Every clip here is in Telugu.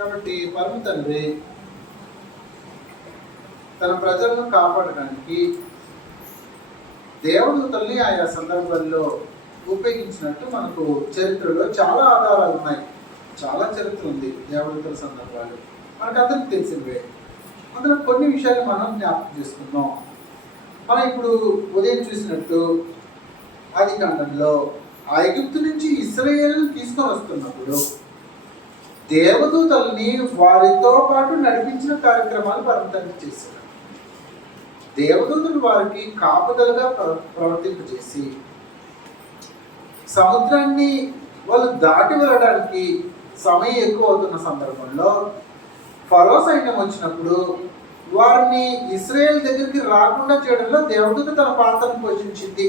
కాబట్టి పరమ తండ్రి తన ప్రజలను కాపాడడానికి దేవదూతల్ని ఆయా సందర్భాల్లో ఉపయోగించినట్టు మనకు చరిత్రలో చాలా ఆధారాలు ఉన్నాయి. చాలా చరిత్ర ఉంది దేవదూతల సందర్భాలు, మనకందరికి తెలిసినవే. అందులో కొన్ని విషయాలు మనం జ్ఞాపకం చేసుకున్నాం. మనం ఇప్పుడు ఉదయం చూసినట్టు ఆదికాండంలో ఐగుప్తు నుంచి ఇశ్రాయేలును తీసుకొని వస్తున్నప్పుడు దేవదూతల్ని వారితో పాటు నడిపించిన కార్యక్రమాలు పరమతండ్రి చేశారు. దేవదూతలు వారికి కాపుదలుగా ప్రవర్తింపజేసి సముద్రాన్ని వాళ్ళు దాటి వెళ్ళడానికి సమయం ఎక్కువ అవుతున్న సందర్భంలో ఫరో సైన్యం వచ్చినప్పుడు వారిని ఇశ్రాయేల్ దగ్గరికి రాకుండా చేయడంలో దేవదూత తన పాత్రను పోషించింది.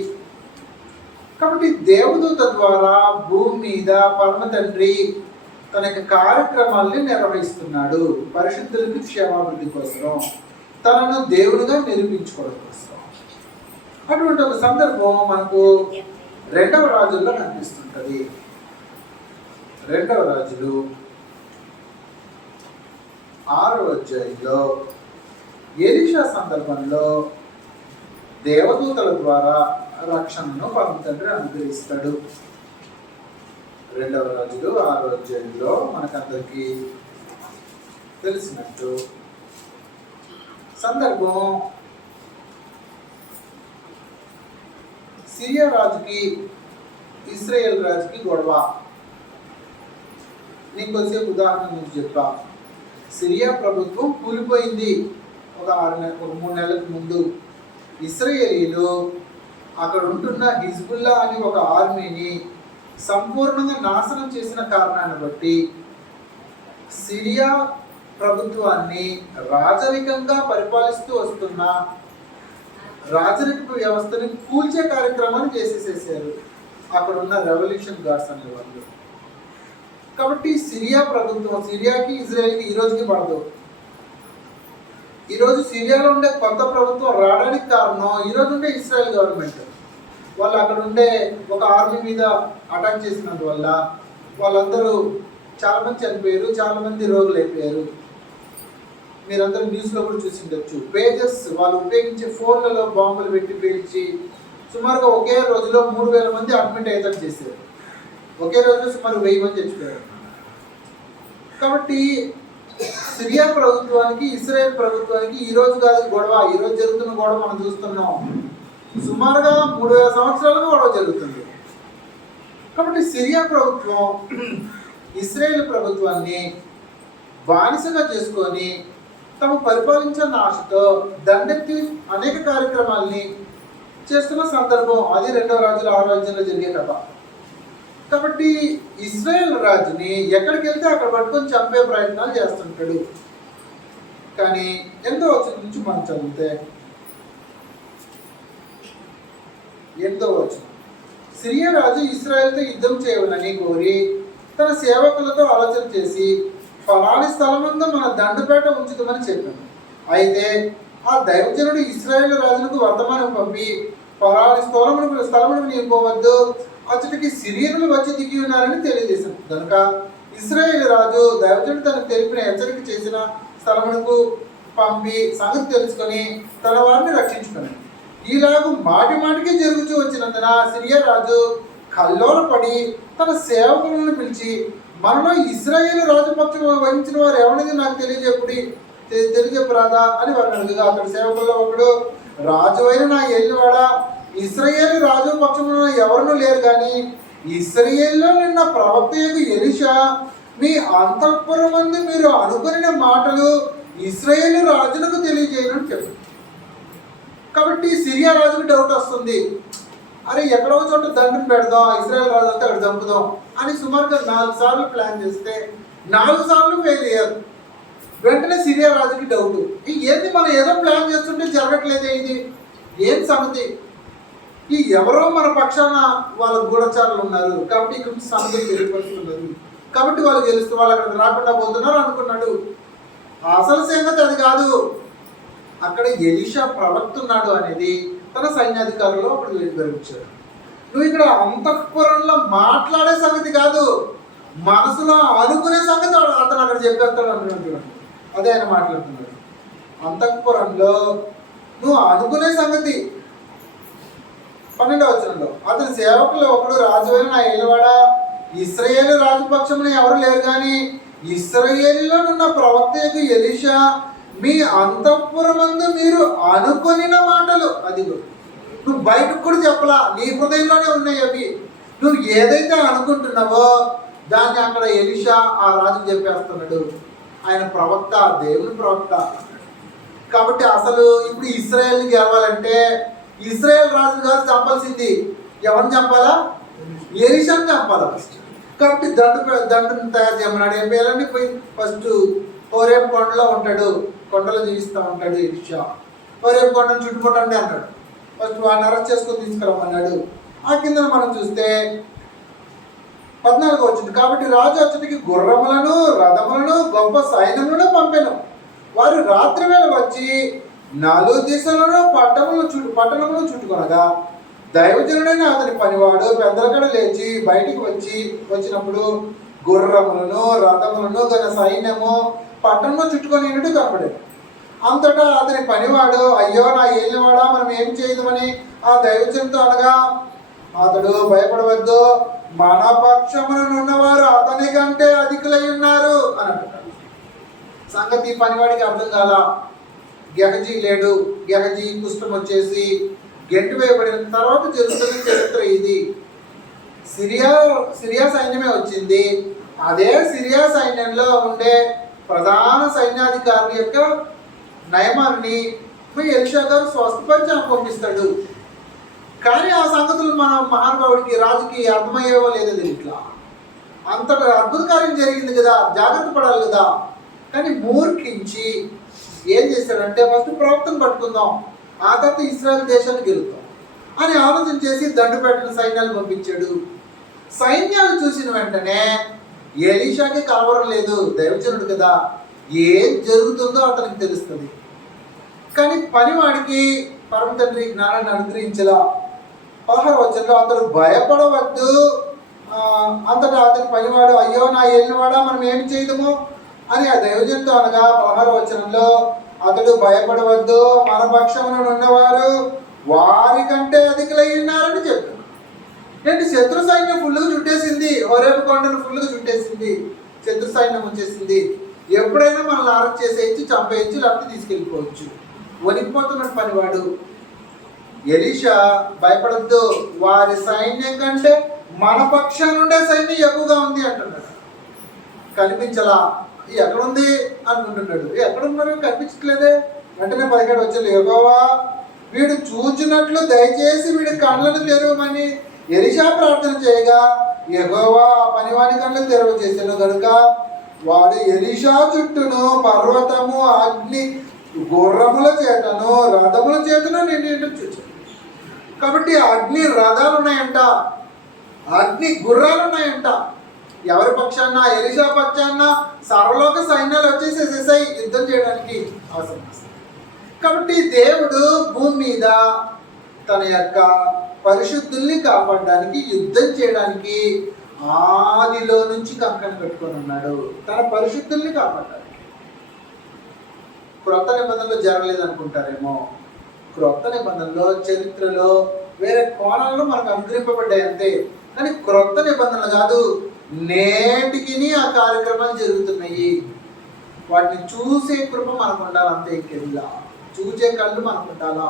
కాబట్టి దేవదూత ద్వారా భూమి మీద పరమ తండ్రి తన యొక్క కార్యక్రమాల్ని నిర్వహిస్తున్నాడు. పరిశుద్ధులకి క్షేమాభివృద్ధి కోసం, తనను దేవుడిగా నిరూపించుకోవడం కోసం. అటువంటి ఒక సందర్భం మనకు 2వ రాజుల్లో కనిపిస్తుంటది. 2వ రాజులు 6వ అధ్యాయంలో ఎలీషా సందర్భంలో దేవదూతల ద్వారా రక్షణను పరమ తండ్రి అనుగ్రహిస్తాడు. 2వ రాజులు 6వ అధ్యాయంలో మనకందరికీ తెలిసినట్టు సందర్భం, సిరియా రాజుకి ఇశ్రాయేల్ రాజుకి గొడవ. నీకు కొద్దిసేపు ఉదాహరణ నుంచి చెప్పా. సిరియా ప్రభుత్వం కూలిపోయింది ఒక 3 నెలలకు ముందు. ఇశ్రాయేలీలు అక్కడ ఉంటున్న హిజ్బుల్లా అని ఒక ఆర్మీని సంపూర్ణంగా నాశనం చేసిన కారణాన్ని బట్టి సిరియా ప్రభుత్వాన్ని రాజరికంగా పరిపాలిస్తూ వస్తున్న రాజరిక వ్యవస్థని కూల్చే కార్యక్రమాన్ని చేసేసేసారు అక్కడ ఉన్న రెవల్యూషన్ గార్డ్స్ అనే వాళ్ళు. కాబట్టి సిరియా ప్రభుత్వం, సిరియాకి ఇజ్రాయెల్కి ఈ రోజుకి పడదు. ఈరోజు సిరియాలో ఉండే కొత్త ప్రభుత్వం రావడానికి కారణం ఈరోజు ఉండే ఇజ్రాయెల్ గవర్నమెంట్. వాళ్ళు అక్కడ ఉండే ఒక ఆర్మీ మీద అటాక్ చేసినందువల్ల వాళ్ళందరూ చాలామంది చనిపోయారు, చాలామంది రోగులు అయిపోయారు. మీరందరూ న్యూస్లో కూడా చూసి ఉండొచ్చు. పేజెస్ వాళ్ళు ఉపయోగించే ఫోన్లలో బాంబులు పెట్టి పేల్చి సుమారుగా ఒకే రోజులో 3000 మంది అడ్మిట్ అయ్యేటట్టు చేశారు. ఒకే రోజులో సుమారు 1000 మంది చచ్చిపోయారు. కాబట్టి సిరియా ప్రభుత్వానికి ఇశ్రాయేల్ ప్రభుత్వానికి ఈ రోజు కాదు గొడవ, ఈ రోజు జరుగుతున్న గొడవ మనం చూస్తున్నాం. సుమారుగా 3000 సంవత్సరాలుగా గొడవ జరుగుతుంది. కాబట్టి సిరియా ప్రభుత్వం ఇశ్రాయేల్ ప్రభుత్వాన్ని బానిసగా చేసుకొని తమ పరిపాలించిన ఆశతో దండెత్తి అనేక కార్యక్రమాల్ని చేస్తున్న సందర్భం. అది 2వ రాజుల 6వ అధ్యాయంలో జరిగే కథ. కాబట్టి ఇశ్రాయేల్ రాజుని ఎక్కడికి వెళ్తే అక్కడ పట్టుకొని చంపే ప్రయత్నాలు చేస్తుంటాడు. కానీ 8వ వచనం నుంచి మనం చదివితే 8వ వచనం, సిరియా రాజు ఇశ్రాయేల్తో యుద్ధం చేయవలని కోరి తన సేవకులతో ఆలోచన చేసి ఫలాని స్థలమందు మన దండుపేట ఉంచుతామని చెప్పాను. అయితే ఆ దైవజనుడు ఇశ్రాయేల్ రాజులకు వర్తమానం పంపి ఫలాని స్థలమును నీవు పోవద్దు, అతడికి సిరియనులు వచ్చి దిగి ఉన్నారని తెలియజేశాను. కనుక ఇశ్రాయేల్ రాజు దైవజనుడు తనకు తెలిపిన హెచ్చరిక చేసిన స్థలమునకు పంపి సంగతి తెలుసుకొని తన వారిని రక్షించుకున్నాడు. ఈలాగు మాటి మాటికి జరుగుతూ వచ్చినందున సిరియా రాజు కల్లోలపడి తన సేవకులను పిలిచి, మనలో ఇశ్రాయేలు రాజపక్షం వహించిన వారు ఎవరిది నాకు తెలియజెప్పరాదా అని వారిని అడుగుగా, అతడి సేవకుల్లో ఒకడు, రాజు అయిన నా ఏలినవాడ, ఇశ్రాయేలు రాజు పక్షంలో ఎవరినూ లేరు, కానీ ఇశ్రాయేల్లో నిన్న ప్రవక్త ఎలీషా మీ అంతఃపురం మంది మీరు అనుకున్న మాటలు ఇశ్రాయేలు రాజులకు తెలియజేయనని చెప్పారు. కాబట్టి సిరియా రాజుకు డౌట్ వస్తుంది, అరే ఎక్కడో చోట దండం పెడదాం, ఇశ్రాయేల్ రాజు వస్తే అక్కడ చంపుదాం అని సుమారుగా 4 సార్లు ప్లాన్ చేస్తే 4 సార్లు ఫెయిల్ అయ్యారు. వెంటనే సిరియా రాజుకి డౌట్, ఏంది మనం ఏదో ప్లాన్ చేస్తుంటే జరగట్లేదే, ఇది ఏం సంగతి, ఈ ఎవరో మన పక్షాన వాళ్ళ గూఢచారులు ఉన్నారు కాబట్టి ఇక్కడ సంగతి తెలియపరుస్తున్నారు, కాబట్టి వాళ్ళు గెలుస్తూ వాళ్ళు అక్కడ రాకుండా పోతున్నారు అనుకున్నాడు. అసలు సంగతి అది కాదు. అక్కడ ఎలీషా ప్రవక్త ఉన్నాడు అనేది తన సైన్యాధికారులు అప్పుడు వివరించారు. నువ్వు ఇక్కడ అంతఃపురంలో మాట్లాడే సంగతి కాదు, మనసులో అనుకునే సంగతి అతను అక్కడ చెప్పేస్తాడు అంటున్నాడు. అదే ఆయన మాట్లాడుతున్నాడు. అంతఃపురంలో నువ్వు అనుకునే సంగతి. 12వ వచనంలో అతని సేవకులు ఒకడు, రాజువైన నా ఏలివాడ, ఇశ్రాయేలు రాజపక్షమున ఎవరు లేరు కానీ ఇశ్రాయేలులో ఉన్న ప్రవక్త ఎలీషా మీ అంతఃపురమందు మీరు అనుకొనిన మాటలు. అది నువ్వు బయటకు కూడా చెప్పలా, నీ హృదయంలోనే ఉన్నాయి అవి. నువ్వు ఏదైతే అనుకుంటున్నావో దాన్ని అక్కడ ఎలీషా ఆ రాజుకు చెప్పేస్తున్నాడు. ఆయన ప్రవక్త, దేవుని ప్రవక్త. కాబట్టి అసలు ఇప్పుడు ఇశ్రాయేల్ని గెలవాలంటే ఇశ్రాయేల్ రాజు గారు చంపాల్సింది ఎవరిని చంపాలా? ఎలీషాని చంపాలా ఫస్ట్. కాబట్టి దండును తయారు చేయమన్నాడు. ఏం చేయాలని పోయి ఫస్ట్ హోరేబు కొండలో ఉంటాడు, కొండలో జీవిస్తూ ఉంటాడు ఎలీషా. హోరేబు కొండను చుట్టుముట్టండి అన్నాడు. ఫస్ట్ వాడిని అరెస్ట్ చేసుకొని తీసుకురమ్మన్నాడు. ఆ కింద మనం చూస్తే 14వ వచ్చింది. కాబట్టి రాజు అతడికి గుర్రములను, రథములను, గొప్ప సైన్యములను పంపెను. వారు రాత్రి వేళ వచ్చి 4 దిశలను పట్టణములను చుట్టుకొనగా దైవజనుడైన అతని పనివాడు పెద్దలకడ లేచి బయటికి వచ్చినప్పుడు గుర్రములను, రథములను గల సైన్యము పట్టణంలో చుట్టుకొని కనపడేది. అంతటా అతని పనివాడు, అయ్యో నా ఏలినవాడా, మనం ఏం చేయదమని ఆ దైవజనుడితో అనగా, అతడు భయపడవద్దు, మన పక్షమున ఉన్నవారు అతని కంటే అధికులై ఉన్నారు అని అంటున్నాడు. సంగతి పనివాడికి అర్థం కాల. గెహజీ లేడు. గెహజీ కుష్ఠం వచ్చేసి గెంటు వేయబడిన తర్వాత జరుగుతున్న చరిత్ర ఇది. సిరియా సైన్యమే వచ్చింది. అదే సిరియా సైన్యంలో ఉండే ప్రధాన సైన్యాధికారి యొక్క నయమాన్ని ఎలీషా గారు స్వస్థపరిచి పంపిస్తాడు. కానీ ఆ సంగతులు మన మహానుభావుడికి, రాజుకి అర్థమయ్యేవో లేదో తెలియట్లా. అంతట అద్భుత కార్యం జరిగింది కదా, జాగ్రత్త పడాలి కదా. కానీ మూర్ఖించి ఏం చేశాడంటే ఫస్ట్ ప్రవక్తను పట్టుకుందాం, ఆ తర్వాత ఇశ్రాయేల్ దేశాన్ని గెలుద్దాం అని ఆలోచన చేసి దండుపెట్టిన సైన్యాలు పంపించాడు. సైన్యాలు చూసిన వెంటనే ఎలీషాకి కలవరం లేదు, దైవజనుడు కదా, ఏం జరుగుతుందో అతనికి తెలుస్తుంది. కానీ పనివాడికి పరమ తండ్రి జ్ఞానాన్ని అనుగ్రహించలా. 16వ వచనంలో అతడు భయపడవద్దు, అంతటా అతని పనివాడు, అయ్యో నా ఏలినవాడా, మనం ఏమి చేయదము అని ఆ దైవజనుడితో అనగా 16వ వచనంలో అతడు భయపడవద్దు, మన పక్షమున ఉన్నవారు వారి కంటే అధికులై ఉన్నారని చెప్పాడు. ఏంటి, శత్రు సైన్యం ఫుల్గా చుట్టేసింది, హోరేబు కొండను ఫుల్గా చుట్టేసింది, శత్రు సైన్యం వచ్చేసింది. ఎప్పుడైనా మనల్ని అరెస్ట్ చేసేయచ్చు, చంపేయచ్చు, లేకపోతే తీసుకెళ్ళిపోవచ్చు. వణికిపోతున్నాడు పనివాడు. ఎలీషా భయపడద్దు, వారి సైన్యం కంటే మన పక్షం నుండే సైన్యం ఎక్కువగా ఉంది అంటున్నాడు. కనిపించలా, ఎక్కడుంది అనుకుంటున్నాడు. ఎక్కడున్నారో కనిపించట్లేదే. వెంటనే 17 వచ్చాడు. యెహోవా వీడు చూచినట్లు దయచేసి వీడి కళ్ళను తెరవమని ఎలీషా ప్రార్థన చేయగా యెహోవా ఆ పనివాడి కళ్ళను తెరవ చేశాను కనుక వాడు ఎలీషా చుట్టూను పర్వతము, అగ్ని, గుర్రముల చేతను, రథముల చేతను నిండి చూచాను. కాబట్టి అగ్ని రథాలు ఉన్నాయంట, అగ్ని గుర్రాలు ఉన్నాయంట. ఎవరి పక్షాన? ఎలీషా పక్షాన సర్వలోక సైన్యాలు వచ్చేసేసాయి యుద్ధం చేయడానికి అవసరం. కాబట్టి దేవుడు భూమి మీద తన యొక్క పరిశుద్ధుల్ని కాపాడడానికి, యుద్ధం చేయడానికి ఆదిలో నుంచి కంకణం కట్టుకొని ఉన్నాడు, తన పరిశుద్ధుల్ని కాపాడడానికి. క్రొత్త నిబంధనలో జరగలేదు అనుకుంటారేమో. క్రొత్త నిబంధనలో చరిత్రలో వేరే కోణాల్లో మనకు అనుగ్రహింపబడ్డాయి అంతే. కానీ క్రొత్త నిబంధనలు కాదు, నేటికి ఆ కార్యక్రమాలు జరుగుతున్నాయి. వాటిని చూసే కృప మనకు ఉండాలి అంతే. ఇంకెల్లా చూసే కళ్ళు మనకు ఉండాలా.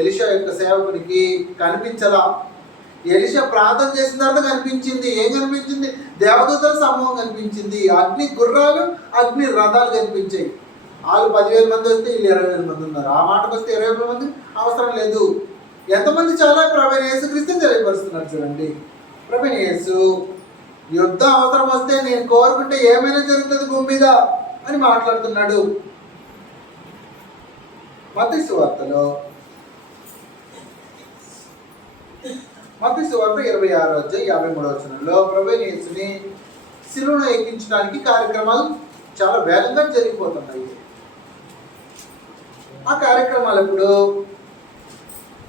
ఎలీషా యొక్క సేవకుడికి కనిపించలా. ఎలీషా ప్రార్థన చేసిన తర్వాత కనిపించింది. ఏం కనిపించింది? దేవదూతల సమూహం కనిపించింది. అగ్ని గుర్రాలు, అగ్ని రథాలు కనిపించాయి. వాళ్ళు 10,000 మంది వస్తే వీళ్ళు 20,000 మంది ఉన్నారు. ఆ మాటకు వస్తే 20,000 మంది అవసరం లేదు. ఎంతమంది? చాలా ప్రభువైన యేసుక్రీస్తుని తెలియపరుస్తున్నారు. చూడండి, ప్రభువైన యేసు యుద్ధం అవసరం వస్తే నేను కోరుకుంటే ఏమైనా జరుగుతుంది భూమి మీద అని మాట్లాడుతున్నాడు. మత్తయి సువార్తలో మత్తయి సువార్త 26వ అధ్యాయం 53వ వచనంలో ప్రభువైన యేసుని శిలువను ఎక్కించడానికి కార్యక్రమాలు చాలా వేగంగా జరిగిపోతున్నాయి. ఆ కార్యక్రమాలు ఇప్పుడు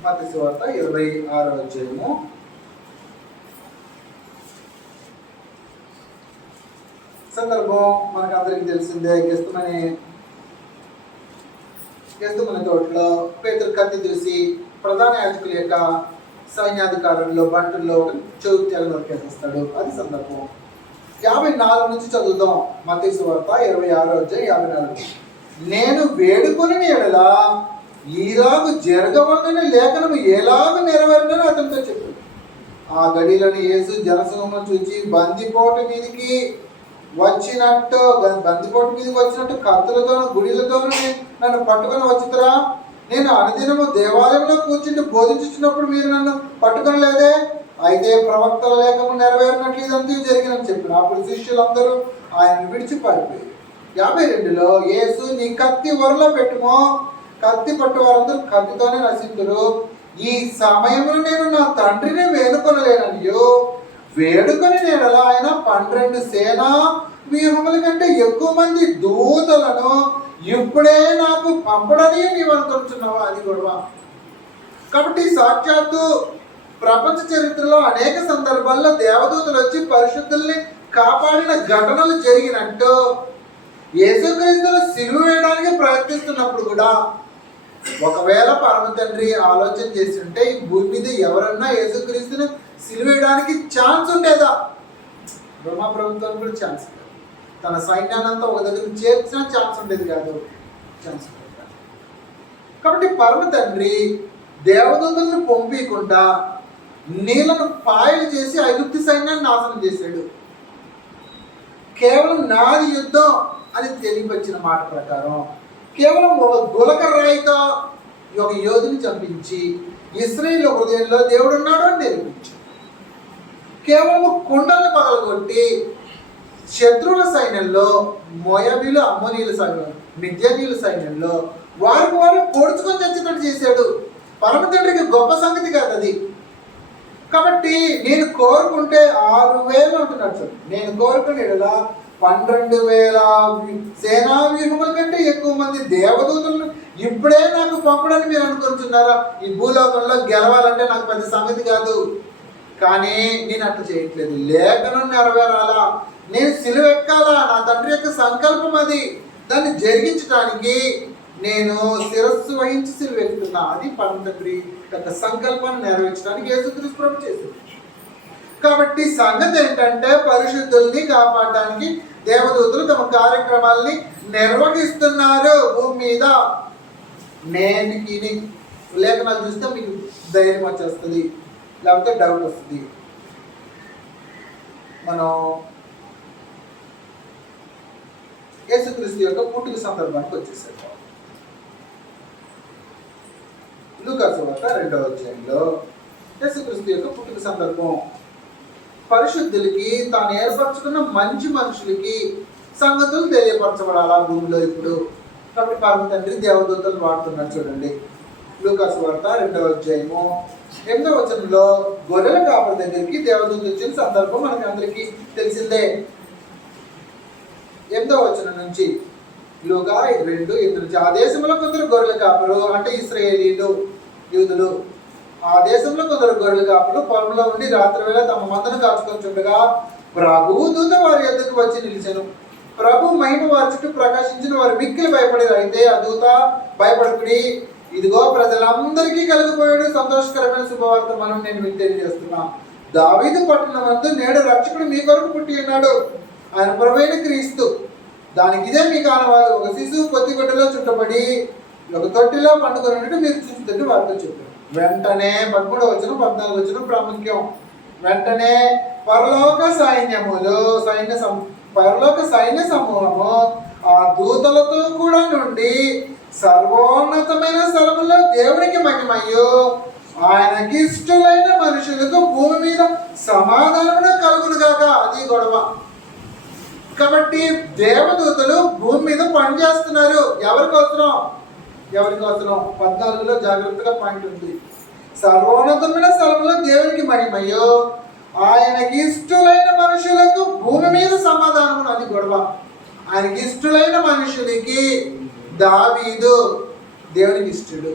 మత్తయి సువార్త 26వ అధ్యాయము సందర్భం మనకు అందరికీ తెలిసిందే. గెస్తమనే తోటలో పేతురు కత్తి దూసి ప్రధాన యాజకుల యొక్క సైన్యాధికారుల్లో బంటుల్లో చెవు తెగ నరికేస్తాడు. అది సందర్భం. 54 నుంచి చదువుదాం. మత్తయి సువార్త 26:54. నేను వేడుకొని ఎడల ఈలాగ జరగవలనని లేఖనము ఎలాగ నెరవేరని అతనితో చెప్పాడు. ఆ గడిలోని యేసు జనసమూహం చూచి బందిపోటు మీదకి వచ్చినట్టు కత్తులతోనూ గుడిలతోనూ నన్ను పట్టుకొని వచ్చుతారా? నేను అనుదినము దేవాలయంలో కూర్చుంటూ బోధించుతున్నప్పుడు మీరు నన్ను పట్టుకొని లేదే? అయితే ప్రవక్తల లేఖము నెరవేరినట్లు ఇదంతా జరిగినని చెప్పిన. అప్పుడు శిష్యులందరూ ఆయనను విడిచి పారిపోయారు. 52లో యేసు నీ కత్తి వరలో పెట్టుమో, కత్తి పట్టు వారందరూ కత్తితోనే నశింతురు. ఈ సమయంలో నేను నా తండ్రిని వేడుకొనలేననియో, వేడుకొని నేడలా ఆయన 12 సేనా వ్యూహముల కంటే ఎక్కువ మంది దూతలను ఇప్పుడే నాకు పంపడని నీవు అనుకుంటున్నావా? అది గొడవ. కాబట్టి సాక్షాత్తు ప్రపంచ చరిత్రలో అనేక సందర్భాల్లో దేవదూతలు వచ్చి పరిశుద్ధుల్ని కాపాడిన ఘటనలు జరిగినట్టు యేసుక్రీస్తును సిలువ వేయడానికి ప్రయత్నిస్తున్నప్పుడు కూడా ఒకవేళ పరమ తండ్రి ఆలోచన చేసి ఉంటే ఈ భూమి మీద ఎవరన్నా యేసుక్రీస్తును సిలువ వేయడానికి ఛాన్స్ ఉండేదా? రోమా ప్రభుత్వం కూడా ఛాన్స్ లేదు. తన సైన్యాన్నంతా ఒక దగ్గరికి చేర్చిన ఛాన్స్ ఉండేది కాదు. ఛాన్స్ ఉండేది కాదు. కాబట్టి పరమ తండ్రి దేవదూతలను పంపించకుండా నీళ్లను పాయలు చేసి ఐగుప్తు సైన్యాన్ని నాశనం చేశాడు. కేవలం నాది యుద్ధం అని తెలియవచ్చిన మాట ప్రకారం కేవలం ఒక గులక రాయితో ఒక యోధుని చంపించి ఇశ్రాయేలు హృదయంలో దేవుడు ఉన్నాడు అని నేర్పించాడు. కేవలం కుండలను పగలగొట్టి శత్రువుల సైన్యంలో మోయాబీలు, అమ్మోనీయుల సైన్యం, మిద్యానీయుల సైన్యంలో వారికి వారు పొడుచుకొని చచ్చినట్టు చేశాడు. పరమ తండ్రికి గొప్ప సంగతి కాదు అది. కాబట్టి నేను కోరుకుంటే 6,000 అంటున్నాడు. నేను కోరుకునే 12,000 సేనా వ్యూహముల కంటే ఎక్కువ మంది దేవదూతలను ఇప్పుడే నాకు పంపడని మీరు అనుకుంటున్నారా? ఈ భూలోకంలో గెలవాలంటే నాకు పెద్ద సంగతి కాదు. కానీ నేను అట్లా చేయట్లేదు. లేఖనం నెరవేరాలా, నేను సిలువ ఎక్కాలా, నా తండ్రి యొక్క సంకల్పం అది. దాన్ని జరిగించడానికి నేను శిరస్సు వహించి సిలువ ఎక్కుతున్నా. అది పరమ తండ్రి యొక్క సంకల్పాన్ని నెరవేర్చడానికి యేసుక్రీస్తు ప్రభు చేసింది. కాబట్టి సంగతి ఏంటంటే పరిశుద్ధుల్ని కాపాడడానికి దేవదూతలు తమ కార్యక్రమాల్ని నిర్వహిస్తున్నారు భూమి మీద. నేను ఈ లేఖనాలు చూస్తే మీకు ధైర్యం వచ్చేస్తుంది, లేకపోతే డౌట్ వస్తుంది. మనం యేసుక్రీస్తు యొక్క పుట్టుక సందర్భానికి వచ్చేసారు. లూకా సువార్త 2వ అధ్యాయంలో యేసుక్రీస్తు యొక్క పుట్టుక సందర్భం. పరిశుద్ధులకి తాను ఏర్పరచుకున్న మంచి మనుషులకి సంగతులు తెలియపరచబడాలా భూమిలో ఇప్పుడు. కాబట్టి పరమ తండ్రి దేవదూతలు వాడుతున్నారు. చూడండి లూకా సువార్త 2వ అధ్యాయము 8వ వచనంలో గొర్రెల కాపరి దగ్గరికి దేవదూత వచ్చిన సందర్భం మనకి అందరికీ తెలిసిందే. 8వ వచనం నుంచి లూకా 2:8 నుంచి ఆ దేశంలో కొందరు గొర్రెల కాపరు, అంటే ఇశ్రాయేలీలు, యూదులు, ఆ దేశంలో కొందరు గొర్రెల కాపరు పొలంలో ఉండి రాత్రి వేళ తమ మందను కాచుకొంచుండగా ప్రభువు దూత వారి ఎద్దుకు వచ్చి నిలిచెను. ప్రభు మహిమ వారి చుట్టూ ప్రకాశించిన వారు మిక్కిలి భయపడారు. అయితే ఆ దూత భయపడకుడి, ఇదిగో ప్రజలందరికీ కలిగిపోయాడు సంతోషకరమైన శుభవార్త మనం నేను మీకు తెలియజేస్తున్నా. దావీదు పట్టణమందు నేడు రక్షకుడు మీ కొరకు పుట్టి ఉన్నాడు, ఆయన ప్రభువైన క్రీస్తు. దానికి ఇదే మీకు ఆనవాళ్ళు. ఒక శిశువు పొత్తిగుడ్డలో చుట్టబడి ఒక తొట్టిలో పండుకొన్నట్టు మీరు చూస్తుంటే వారితో చెప్పారు. వెంటనే 13వ వచనం 14వ వచనం ప్రాముఖ్యం. వెంటనే పరలోక సైన్య సమూహము ఆ దూతలతో కూడా నుండి సర్వోన్నతమైన స్థలములో దేవునికి మహిమయు ఆయనకి ఇష్టమైన మనుషులకు భూమి మీద సమాధానము కలుగును గాక. అది గొడవ. కాబట్టి దేవదూతలు భూమి మీద పనిచేస్తున్నారు. ఎవరి కోసం? 14లో జాగ్రత్తగా పాయింట్ ఉంది. సర్వోన్నతమైన స్థలంలో దేవునికి మహిమయు ఆయనకి ఇష్టమైన మనుషులకు భూమి మీద సమాధానము. అది గొడవ. ఆయనకి ఇష్టమైన మనుషులకి దావీదు దేవునికి ఇష్టడు,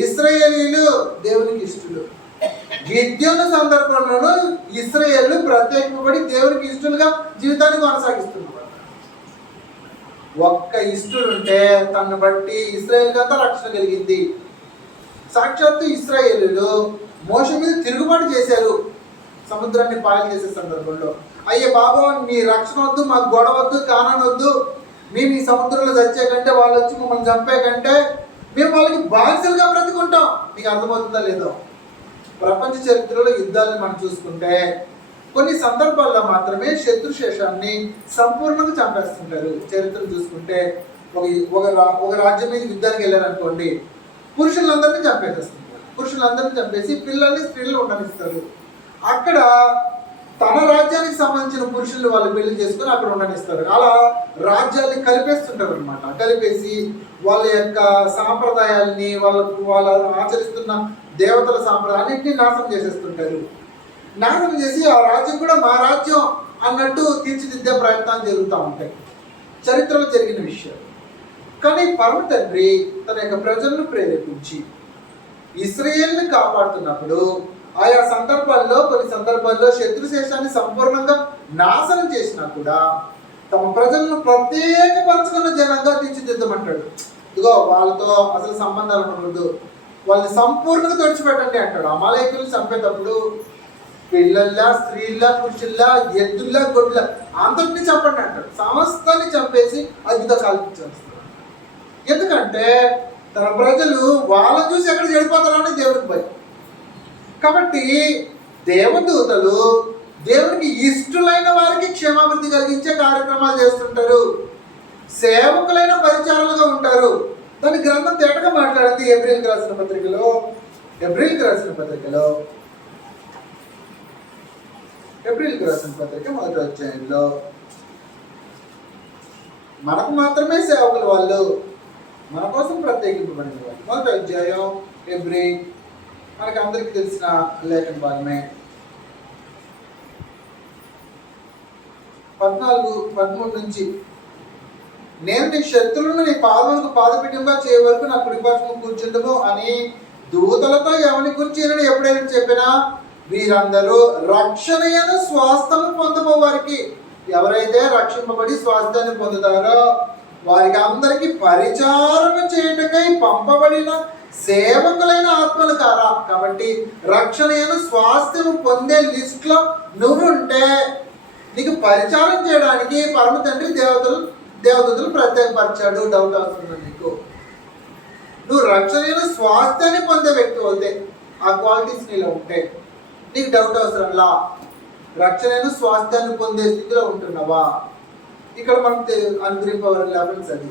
ఇశ్రాయేలీలు దేవునికి ఇష్టడు, గిద్యోను సందర్భంలోనూ ఇశ్రాయేలు ప్రత్యేకపడి దేవునికి ఇష్టలుగా జీవితాన్ని కొనసాగిస్తున్నారు. ఒక్క ఇష్టడుంటే తనను బట్టి ఇశ్రాయేలుకి అంతా రక్షణ కలిగింది. సాక్షాత్తు ఇశ్రాయేలీయులు మోషే మీద తిరుగుబాటు చేశారు సముద్రాన్ని పాయలు చేసే సందర్భంలో. అయ్యే బాబు, మీ రక్షణ వద్దు, మాకు గొడవ వద్దు, కానాన్ వద్దు, మేము ఈ సముద్రంలో చచ్చే కంటే వాళ్ళు వచ్చి మమ్మల్ని చంపే కంటే మేము వాళ్ళకి బానిసలుగా బ్రతుకుంటాం. మీకు అర్థమవుతుందా లేదో? ప్రపంచ చరిత్రలో యుద్ధాలను మనం చూసుకుంటే కొన్ని సందర్భాల్లో మాత్రమే శత్రుశేషాన్ని సంపూర్ణంగా చంపేస్తుంటారు. చరిత్ర చూసుకుంటే ఒక రాజ్యం మీద యుద్ధానికి వెళ్ళారనుకోండి, పురుషులందరినీ చంపేసేస్తుంటారు. పురుషులందరినీ చంపేసి పిల్లల్ని స్త్రీలు ఉండనిస్తారు. అక్కడ తన రాజ్యానికి సంబంధించిన పురుషులు వాళ్ళు పెళ్లి చేసుకుని అక్కడ ఉండనిస్తారు. అలా రాజ్యాన్ని కలిపేస్తుంటారు అనమాట. కలిపేసి వాళ్ళ యొక్క సాంప్రదాయాల్ని, వాళ్ళు ఆచరిస్తున్న దేవతల సాంప్రదాయాన్ని నాశనం చేసేస్తుంటారు. నాశనం చేసి ఆ రాజ్యం కూడా మా రాజ్యం అన్నట్టు తీర్చిదిద్దే ప్రయత్నాలు జరుగుతూ ఉంటాయి. చరిత్రలో జరిగిన విషయాలు. కానీ పరమ తండ్రి తన యొక్క ప్రజలను ప్రేరేపించి ఇశ్రాయేలుని కాపాడుతున్నప్పుడు ఆయా సందర్భాల్లో కొన్ని సందర్భాల్లో శత్రుశేషాన్ని సంపూర్ణంగా నాశనం చేసినా కూడా తమ ప్రజలను ప్రత్యేకపరచుకున్న జనంగా తీర్చిదిద్దమంటాడు. ఇదిగో వాళ్ళతో అసలు సంబంధాలు ఉండదు, వాళ్ళని సంపూర్ణంగా తుడిచిపెట్టండి అంటాడు. అమాలేకులు చంపేటప్పుడు పిల్లల్లా, స్త్రీల్లా, పురుషుల్లా, ఎద్దుల్లా, గొడ్ల అందరినీ చంపండి అంటాడు. సమస్తాన్ని చంపేసి అద్భుత కల్పించేస్తాడు. ఎందుకంటే తన ప్రజలు వాళ్ళని చూసి ఎక్కడ చెడిపోతారని దేవుడికి భయం. కాబట్టి దేవదూతలు దేవునికి ఇష్టలైన వారికి క్షేమాభివృద్ధి కలిగించే కార్యక్రమాలు చేస్తుంటారు. సేవకులైన పరిచారాలుగా ఉంటారు. దాని గ్రంథం తేటగా మాట్లాడింది. ఏప్రిల్కి రాసిన పత్రికలో మొదటి అధ్యాయంలో మనకు మాత్రమే సేవకులు వాళ్ళు, మన కోసం ప్రత్యేకింపబడిన వాళ్ళు. మొదటి అధ్యాయం ఏప్రిల్ మనకి అందరికీ తెలిసిన లేఖన భాగమే. 14-13 నుంచి, నేను నీ శత్రువులను నీ పాదములకు పాదపీఠంగా చేయ వరకు నా కుడిపార్శ్వము కూర్చుండము అని దూతలతో ఎవని గురించి నేను ఎప్పుడైనా చెప్పినా వీరందరూ రక్షణయను స్వాస్థ్యము పొందబోవారికి, ఎవరైతే రక్షింపబడి స్వాస్థ్యాన్ని పొందుతారో వారికి అందరికీ పరిచారణ చేయటకై పంపబడిన సేవకులైన ఆత్మలు కారా. కాబట్టి రక్షణయను స్వాస్థ్యం పొందే లిస్ట్లో నువ్వుంటే నీకు పరిచారం చేయడానికి పరమ తండ్రి దేవదూతలు ప్రత్యేకపరిచాడు. డౌట్ అవసరం నీకు. నువ్వు రక్షణయను స్వాస్థ్యాన్ని పొందే వ్యక్తి అవుతే, ఆ క్వాలిటీస్ నీలో ఉంటే నీకు డౌట్ అవసరంలా. రక్షణను స్వాస్థ్యాన్ని పొందే స్థితిలో ఉంటున్నావా? ఇక్కడ మనం అనుగ్రహింపవరం లెవెన్స్ అది.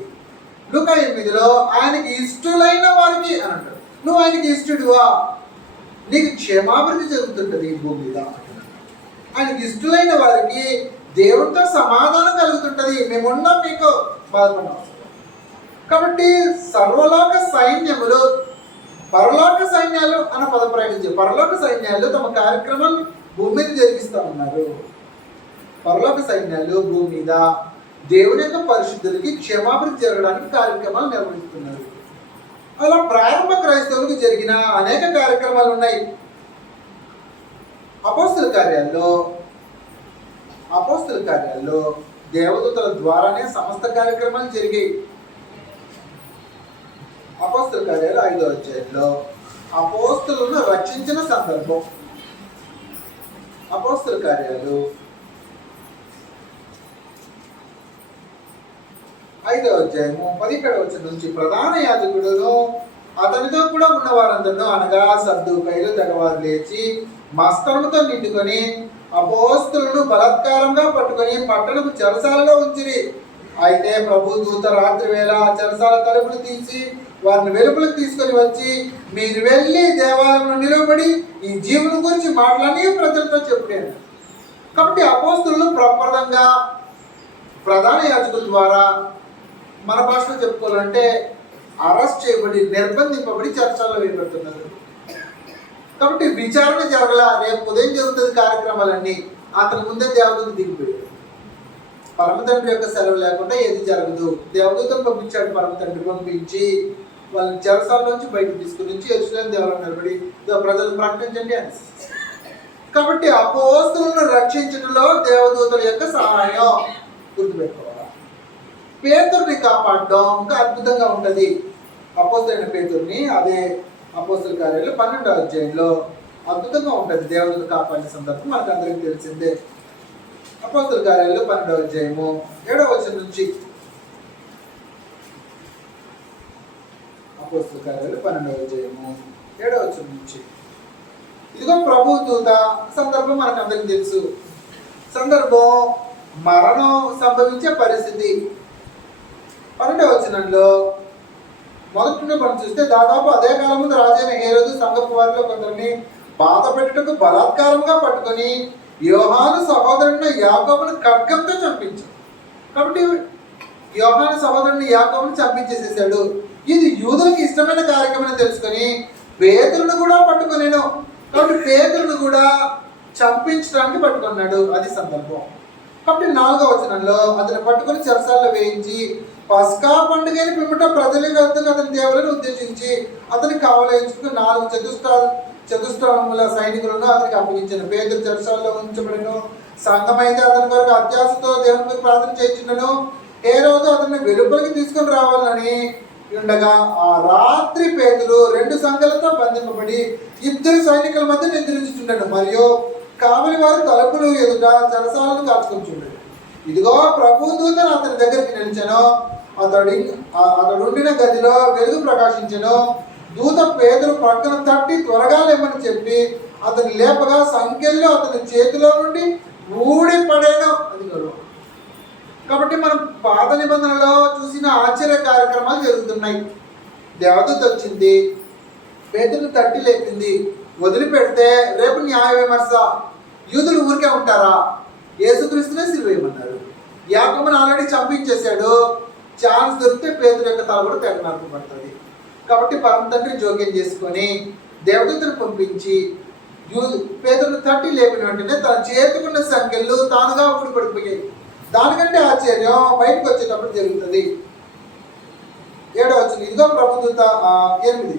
లూకా 8లో ఆయనకి ఇష్టలైన వారికి అని అంటారు. నువ్వు ఆయనకి ఇష్టడువా? నీకు క్షేమాభివృద్ధి జరుగుతుంటుంది ఈ భూమి మీద. ఆయనకి ఇష్టలైన వారికి దేవుడితో సమాధానం కలుగుతుంటుంది. మేమున్నాం, మీకు బాధపడిన అవసరం. కాబట్టి సర్వలోక సైన్యములు, పరలోక సైన్యాలు అన్న పదం ప్రయోగించారు. పరలోక సైన్యాలు తమ కార్యక్రమాలు భూమి మీద జరిగిస్తూ ఉన్నారు. పరలోక సైన్యాలు భూమి మీద దేవుని యొక్క పరిశుద్ధులకి క్షేమాభివృద్ధి జరగడానికి కార్యక్రమాలు నిర్వహిస్తున్నారు. అలా ప్రారంభ క్రైస్తవులకు జరిగిన అనేక కార్యక్రమాలు ఉన్నాయి. అపోస్తల కార్యాల్లో దేవదూతల ద్వారానే సమస్త కార్యక్రమాలు జరిగాయి. అపోస్తల కార్యాలు 5వ అధ్యాయంలో అపోస్తలులను రక్షించిన సందర్భం. అపోస్తల కార్యాలు 5వ అధ్యాయము 17వ వచనం నుంచి, ప్రధాన యాజకుడును అతనితో కూడా ఉన్న వారందరూ అనగా సద్దూకయ్యులు తెగవారు లేచి మస్తముతో నిండుకొని అపోస్తలులను బలాత్కారంగా పట్టుకొని పట్టణపు చెరసాలలో ఉంచిరి. అయితే ప్రభు దూత రాత్రి వేళ చెరసాల తలుపులు తీసి వారిని వెలుపలకు తీసుకొని వచ్చి, మీరు వెళ్ళి దేవాలయంలో నిలబడి ఈ జీవుని గురించి మాట్లాడి ప్రజలతో చెప్పాను. కాబట్టి అపోస్తలులు ప్రప్రదంగా ప్రధాన యాజకుల ద్వారా, మన భాషలో చెప్పుకోవాలంటే అరెస్ట్ చేయబడి నిర్బంధింపబడి చర్చల్లో వేయబడుతున్నారు. కాబట్టి విచారణ జరగల. రేపు ఉదయం జరుగుతుంది కార్యక్రమాలన్నీ. అంతకు ముందే దేవదూత దిగిపోయాడు. పరమ తండ్రి యొక్క సెలవు లేకుండా ఏది జరగదు. దేవదూతను పంపించాడు పరమ తండ్రి. పంపించి వాళ్ళని చెరసాల్లోంచి బయటకు తీసుకుని నుంచి యెరూషలేము దేవాలయం నిలబడి ప్రజలు ప్రకటించండి అని. కాబట్టి అపోస్తలులను రక్షించడంలో దేవదూతల యొక్క సహాయం గుర్తుపెట్టుకోవాలి. పేతురుని కాపాడడం ఇంకా అద్భుతంగా ఉంటుంది. అపోస్తలైన పేతురుని అదే అపోస్తల కార్యాలు 12వ అధ్యాయంలో అద్భుతంగా ఉంటుంది. దేవదూత కాపాడిన సందర్భం మనకు అందరికీ తెలిసిందే. అపోస్తల కార్యాలు 12వ అధ్యాయము 7వ వచనం నుంచి. అపోస్తల కార్యాలు 12వ అధ్యాయము 7వ వచనం నుంచి. ఇదిగో ప్రభు దూత సందర్భం మనకు అందరికీ తెలుసు. సందర్భం మరణం సంభవించే పరిస్థితి. 12వ వచనంలో మొదటి నుండి మనం చూస్తే దాదాపు అదే కాలం ముందు రాజైన హేరోదు సంఘపు వారిలో కొందరిని బాధ పెట్టుటకు బలాత్కారంగా పట్టుకొని యోహాను సహోదరుని యాకోబును ఖడ్గంతో చంపించాడు. కాబట్టి యోహాను సహోదరుని యాకోబును చంపించేసేసాడు. ఇది యూదులకు ఇష్టమైన కార్యక్రమం తెలుసుకొని పేతురును కూడా పట్టుకొనేను. కాబట్టి పేతురును కూడా చంపించడానికి పట్టుకున్నాడు. అది సందర్భం. కాబట్టి 4వ వచనంలో అతను పట్టుకొని చెరసాల్లో వేయించి పస్కా పండుగని పిమ్మట ప్రజల వద్దకు అతని దేవులను ఉద్దేశించి అతనికి కావలించుకుని 4 చతుష్ట్రముల సైనికులను అతనికి అప్పగించాను. పేతురు చెరసాల్లో ఉంచబడిను. సంఘమైతే అతని కొరకు అత్యాశతో దేవునికి ప్రార్థన చేయించును. ఏ రోజు అతన్ని వెలుపలికి తీసుకొని రావాలని ఉండగా ఆ రాత్రి పేతురు 2 సంఘాలతో బంధింపబడి 2 సైనికుల మధ్య నిద్రించుచుండెను. మరియు కావలి వారు తలుపులు ఎదుట చెరసాలను కాచుకుంటుండెను. ఇదిగో ప్రభు దూత అతని దగ్గరికి నిలిచెను. అతడుండిన గదిలో వెలుగు ప్రకాశించెను. దూత పేతురు ప్రక్కన తట్టి త్వరగా లేమని చెప్పి అతని లేపగా సంఖ్యల్లో అతని చేతిలో నుండి ఊడి పడేను. అది గొడవ. కాబట్టి మనం పాత నిబంధనలో చూసిన ఆశ్చర్య కార్యక్రమాలు జరుగుతున్నాయి. దేవదూత వచ్చింది, పేతురుని తట్టి లేపింది. వదిలిపెడితే రేపు న్యాయ విమర్శ. యూదులు ఊరికే ఉంటారా? యేసుక్రీస్తునే సిలువేయమన్నారు. యాకోబును ఆల్రెడీ చంపించేశాడు. ఛాన్స్ దొరికితే పేతురు యొక్క తల కూడా తెగ నరకబడుతుంది. కాబట్టి పరమ తండ్రి జోక్యం చేసుకొని దేవదూతను పంపించి పేతురుని తట్టి లేపిన వెంటనే తన చేతుకున్న సంఖ్యలు తానుగా ఊడిపడిపోయాయి. దానికంటే ఆశ్చర్యం బయటకు వచ్చేటప్పుడు జరుగుతుంది. 7వ వచనం. ఇదిగో ప్రభు దూత 8.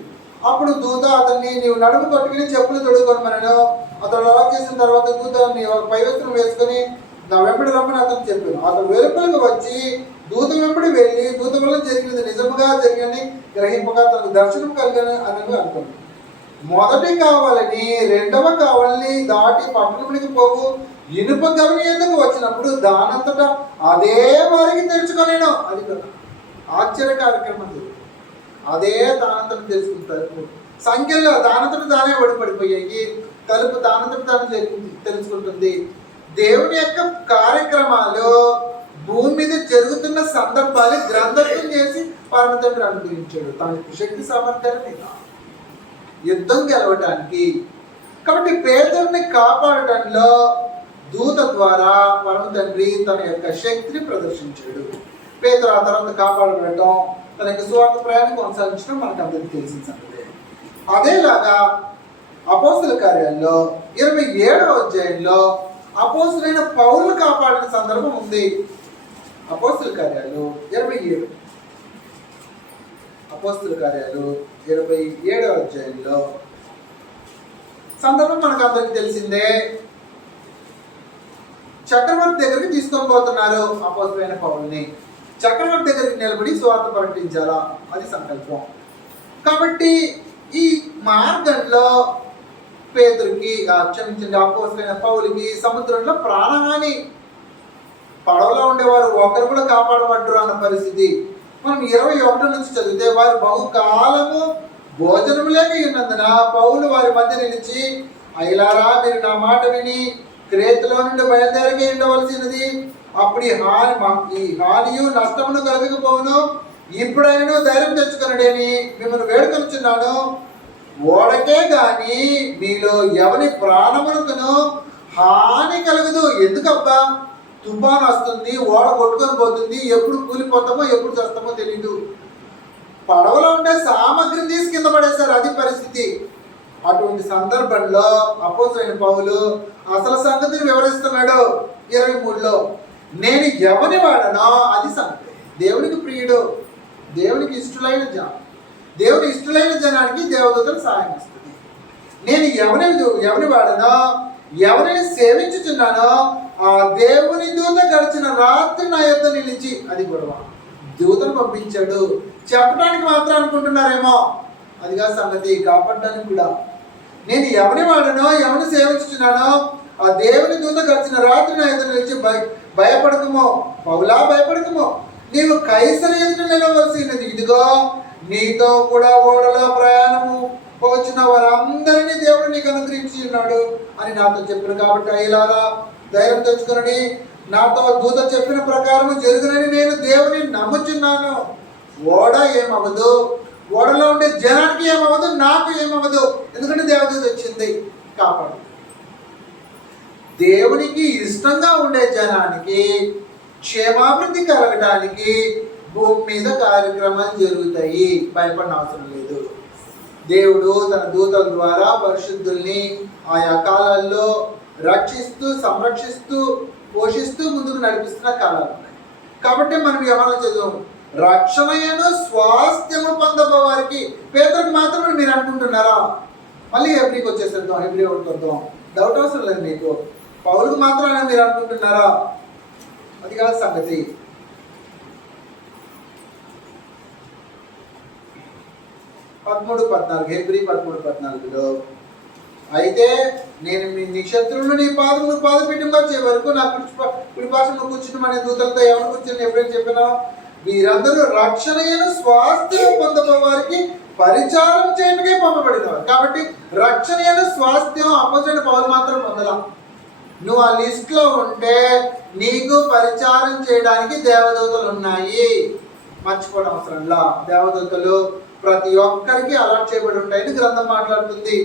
అప్పుడు దూత అతన్ని నీవు నడుము కొట్టుకుని చెప్పులు తొడుగుకొనమనెను. అతడు అలా చేసిన తర్వాత దూత పై వస్త్రం వేసుకొని నా వెంబడి రమ్మని అతను చెప్పాను. అతడు వెలుపలకు వచ్చి దూత వెంబడి వెళ్ళి దూత వల్ల జరిగినది నిజముగా జరిగినని గ్రహింపగా తనకు దర్శనం కలిగని అని అనుకున్నాను. మొదటి కావాలని 2వ కావాలని దాటి పట్టణమునికి పోవు ఇనుప గవని ఎందుకు వచ్చినప్పుడు దానంతటా అదే వారికి తెరుచుకోలేను. అది కదా ఆశ్చర్య కార్యక్రమం. అదే దానంతటా తెలుసుకుంటారు. సంఖ్యలో దానంతటా దానే పడిపోయాయి. తలుపు దానంతటా తాను తెలుసుకుంటుంది. దేవుని యొక్క కార్యక్రమాలు భూమి మీద జరుగుతున్న సందర్భాలు గ్రంథస్థం చేసి పరమ తండ్రి అనుగ్రహించాడు తనకు శక్తి సామర్థ్యాన్ని యుద్ధం గెలవటానికి. కాబట్టి పేదల్ని కాపాడటంలో దూత ద్వారా పరమ తండ్రి తన యొక్క శక్తిని ప్రదర్శించాడు. పేతురు ఆ తర్వాత కాపాడబడటం, తన యొక్క సువార్త ప్రయాణం కొనసాగించడం మనకు అందరికీ తెలిసిన సంగతే. అదేలాగా అపోస్తల కార్యాల్లో 27వ అధ్యాయంలో అపోస్తలైన పౌలును కాపాడిన సందర్భం ఉంది. అపోస్తల కార్యాలు 27. అపోస్తల కార్యాలు 27వ అధ్యాయంలో సందర్భం మనకు అందరికి తెలిసిందే. చక్రవర్తి దగ్గరికి తీసుకొని పోతున్నారు అపోస్తలైన పౌలుని. చక్రవర్తి దగ్గరికి నిలబడి సువార్త ప్రకటించాలా, అది సంకల్పం. కాబట్టి ఈ మార్గంలో పేతురుకి క్షమించండి అపోస్తలైన పౌలుకి సముద్రంలో ప్రాణహాని. పడవలో ఉండేవారు ఒకరు కూడా కాపాడబడ్డరు అన్న పరిస్థితి. మనం 21 నుంచి చదివితే వారు బహుకాలము భోజనం లేక ఉన్నందున పౌలు వారి మధ్య నిలిచి అయ్యలారా మీరు నా మాట విని క్రేతులో నుండి బయలుదేరకి ఉండవలసినది. అప్పుడు ఈ హానియు నష్టమును కలగకపోవును. ఇప్పుడైనా ధైర్యం తెచ్చుకున్నాడని మిమ్మల్ని వేడుకొనుచున్నాను. ఓడకే గాని మీలో ఎవరి ప్రాణమునకును హాని కలగదు. ఎందుకబ్బా? తుఫాను వస్తుంది, ఓడ కొట్టుకొని పోతుంది, ఎప్పుడు కూలిపోతామో ఎప్పుడు చేస్తామో తెలీదు. పడవలో ఉండే సామగ్రిని తీసి కింద పడేశారు. అది పరిస్థితి. అటువంటి సందర్భంలో అపోస్తలుడైన పౌలు అసలు సంగతిని వివరిస్తున్నాడు 23లో. నేను ఎవని వాడనో అది సంగతి. దేవునికి ప్రియుడు, దేవునికి ఇష్టలైన దేవుని ఇష్టలైన జనానికి దేవదూతలు సహాయం ఇస్తుంది. నేను ఎవరి వాడనో, ఎవరిని సేవించుచున్నానో ఆ దేవుని దూత గడిచిన రాత్రి నా యొద్ద నిలిచి, అది గొడవ, దూతను పంపించాడు చెప్పడానికి మాత్రం అనుకుంటున్నారేమో, అదిగా సంగతి, కాపాడడానికి కూడా. నేను ఎవరి వాడనో, ఎవరిని సేవించుచున్నానో ఆ దేవుని దూత గడిచిన రాత్రి నా ఎదురు నిలిచి, భయపడకమో పౌలా, భయపడకమో, నీవు కైసరు ఎదుట నిలవలసినది, ఇదిగో నీతో కూడా ఓడలో ప్రయాణము వచ్చిన వారందరినీ దేవుడు నీకు అనుగ్రహించి ఉన్నాడు అని నాతో చెప్పారు. కాబట్టి అయ్యలారా ధైర్యం తెచ్చుకుని నాతో దూత చెప్పిన ప్రకారం జరుగునని నేను దేవుని నమ్ముచున్నాను. ఓడ ఏమవ్వదు, ఓడలో ఉండే జనానికి ఏమవ్వదు, నాకు ఏమవ్వదు, ఎందుకంటే దేవదూత వచ్చింది కాపాడు. దేవునికి ఇష్టంగా ఉండే జనానికి క్షేమాభివృద్ధి కలగడానికి భూమి మీద కార్యక్రమాలు జరుగుతాయి, భయపడిన అవసరం లేదు. దేవుడు తన దూతల ద్వారా పరిశుద్ధుల్ని ఆయా కాలాల్లో రక్షిస్తూ, సంరక్షిస్తూ, పోషిస్తూ ముందుకు నడిపిస్తున్న కాలాలు ఉన్నాయి. కాబట్టి మనం ఎవరైనా చదువు రక్షణను స్వాస్థ్యము పొందబోవారికి, పేదలకు మాత్రమే మీరు అనుకుంటున్నారా? మళ్ళీ హెబ్రీకి వచ్చేసేద్దాం, హెబ్రీ కొద్దాం, డౌట్ అవసరం లేదు మీకు. పౌరులకు మాత్రమే మీరు అనుకుంటున్నారా? అది కాదు సంగతి. హెబ్రీ 13:14 అయితే నేను నీ శత్రువులు నీ పాదపీఠంగా వచ్చే వరకు నా కుడిపార్శ్వంలో కూర్చుని దూతలతో ఎవరు కూర్చుని ఎప్పుడైనా చెప్పినా, వీరందరూ రక్షణను స్వాస్థ్యం పొందబోవారికి పరిచారం చేయటకే పంపబడినవారు. కాబట్టి రక్షణను స్వాస్థ్యం అపోజిట్ పౌలు మాత్రం పొందడం. నువ్వు ఆ లిస్ట్లో ఉంటే నీకు పరిచారం చేయడానికి దేవదూతలు ఉన్నాయి, మర్చిపోవడం అవసరంలా. దేవదూతలు ప్రతి ఒక్కరికి అలర్ట్ చేయబడి ఉంటాయని గ్రంథం మాట్లాడుతుంది.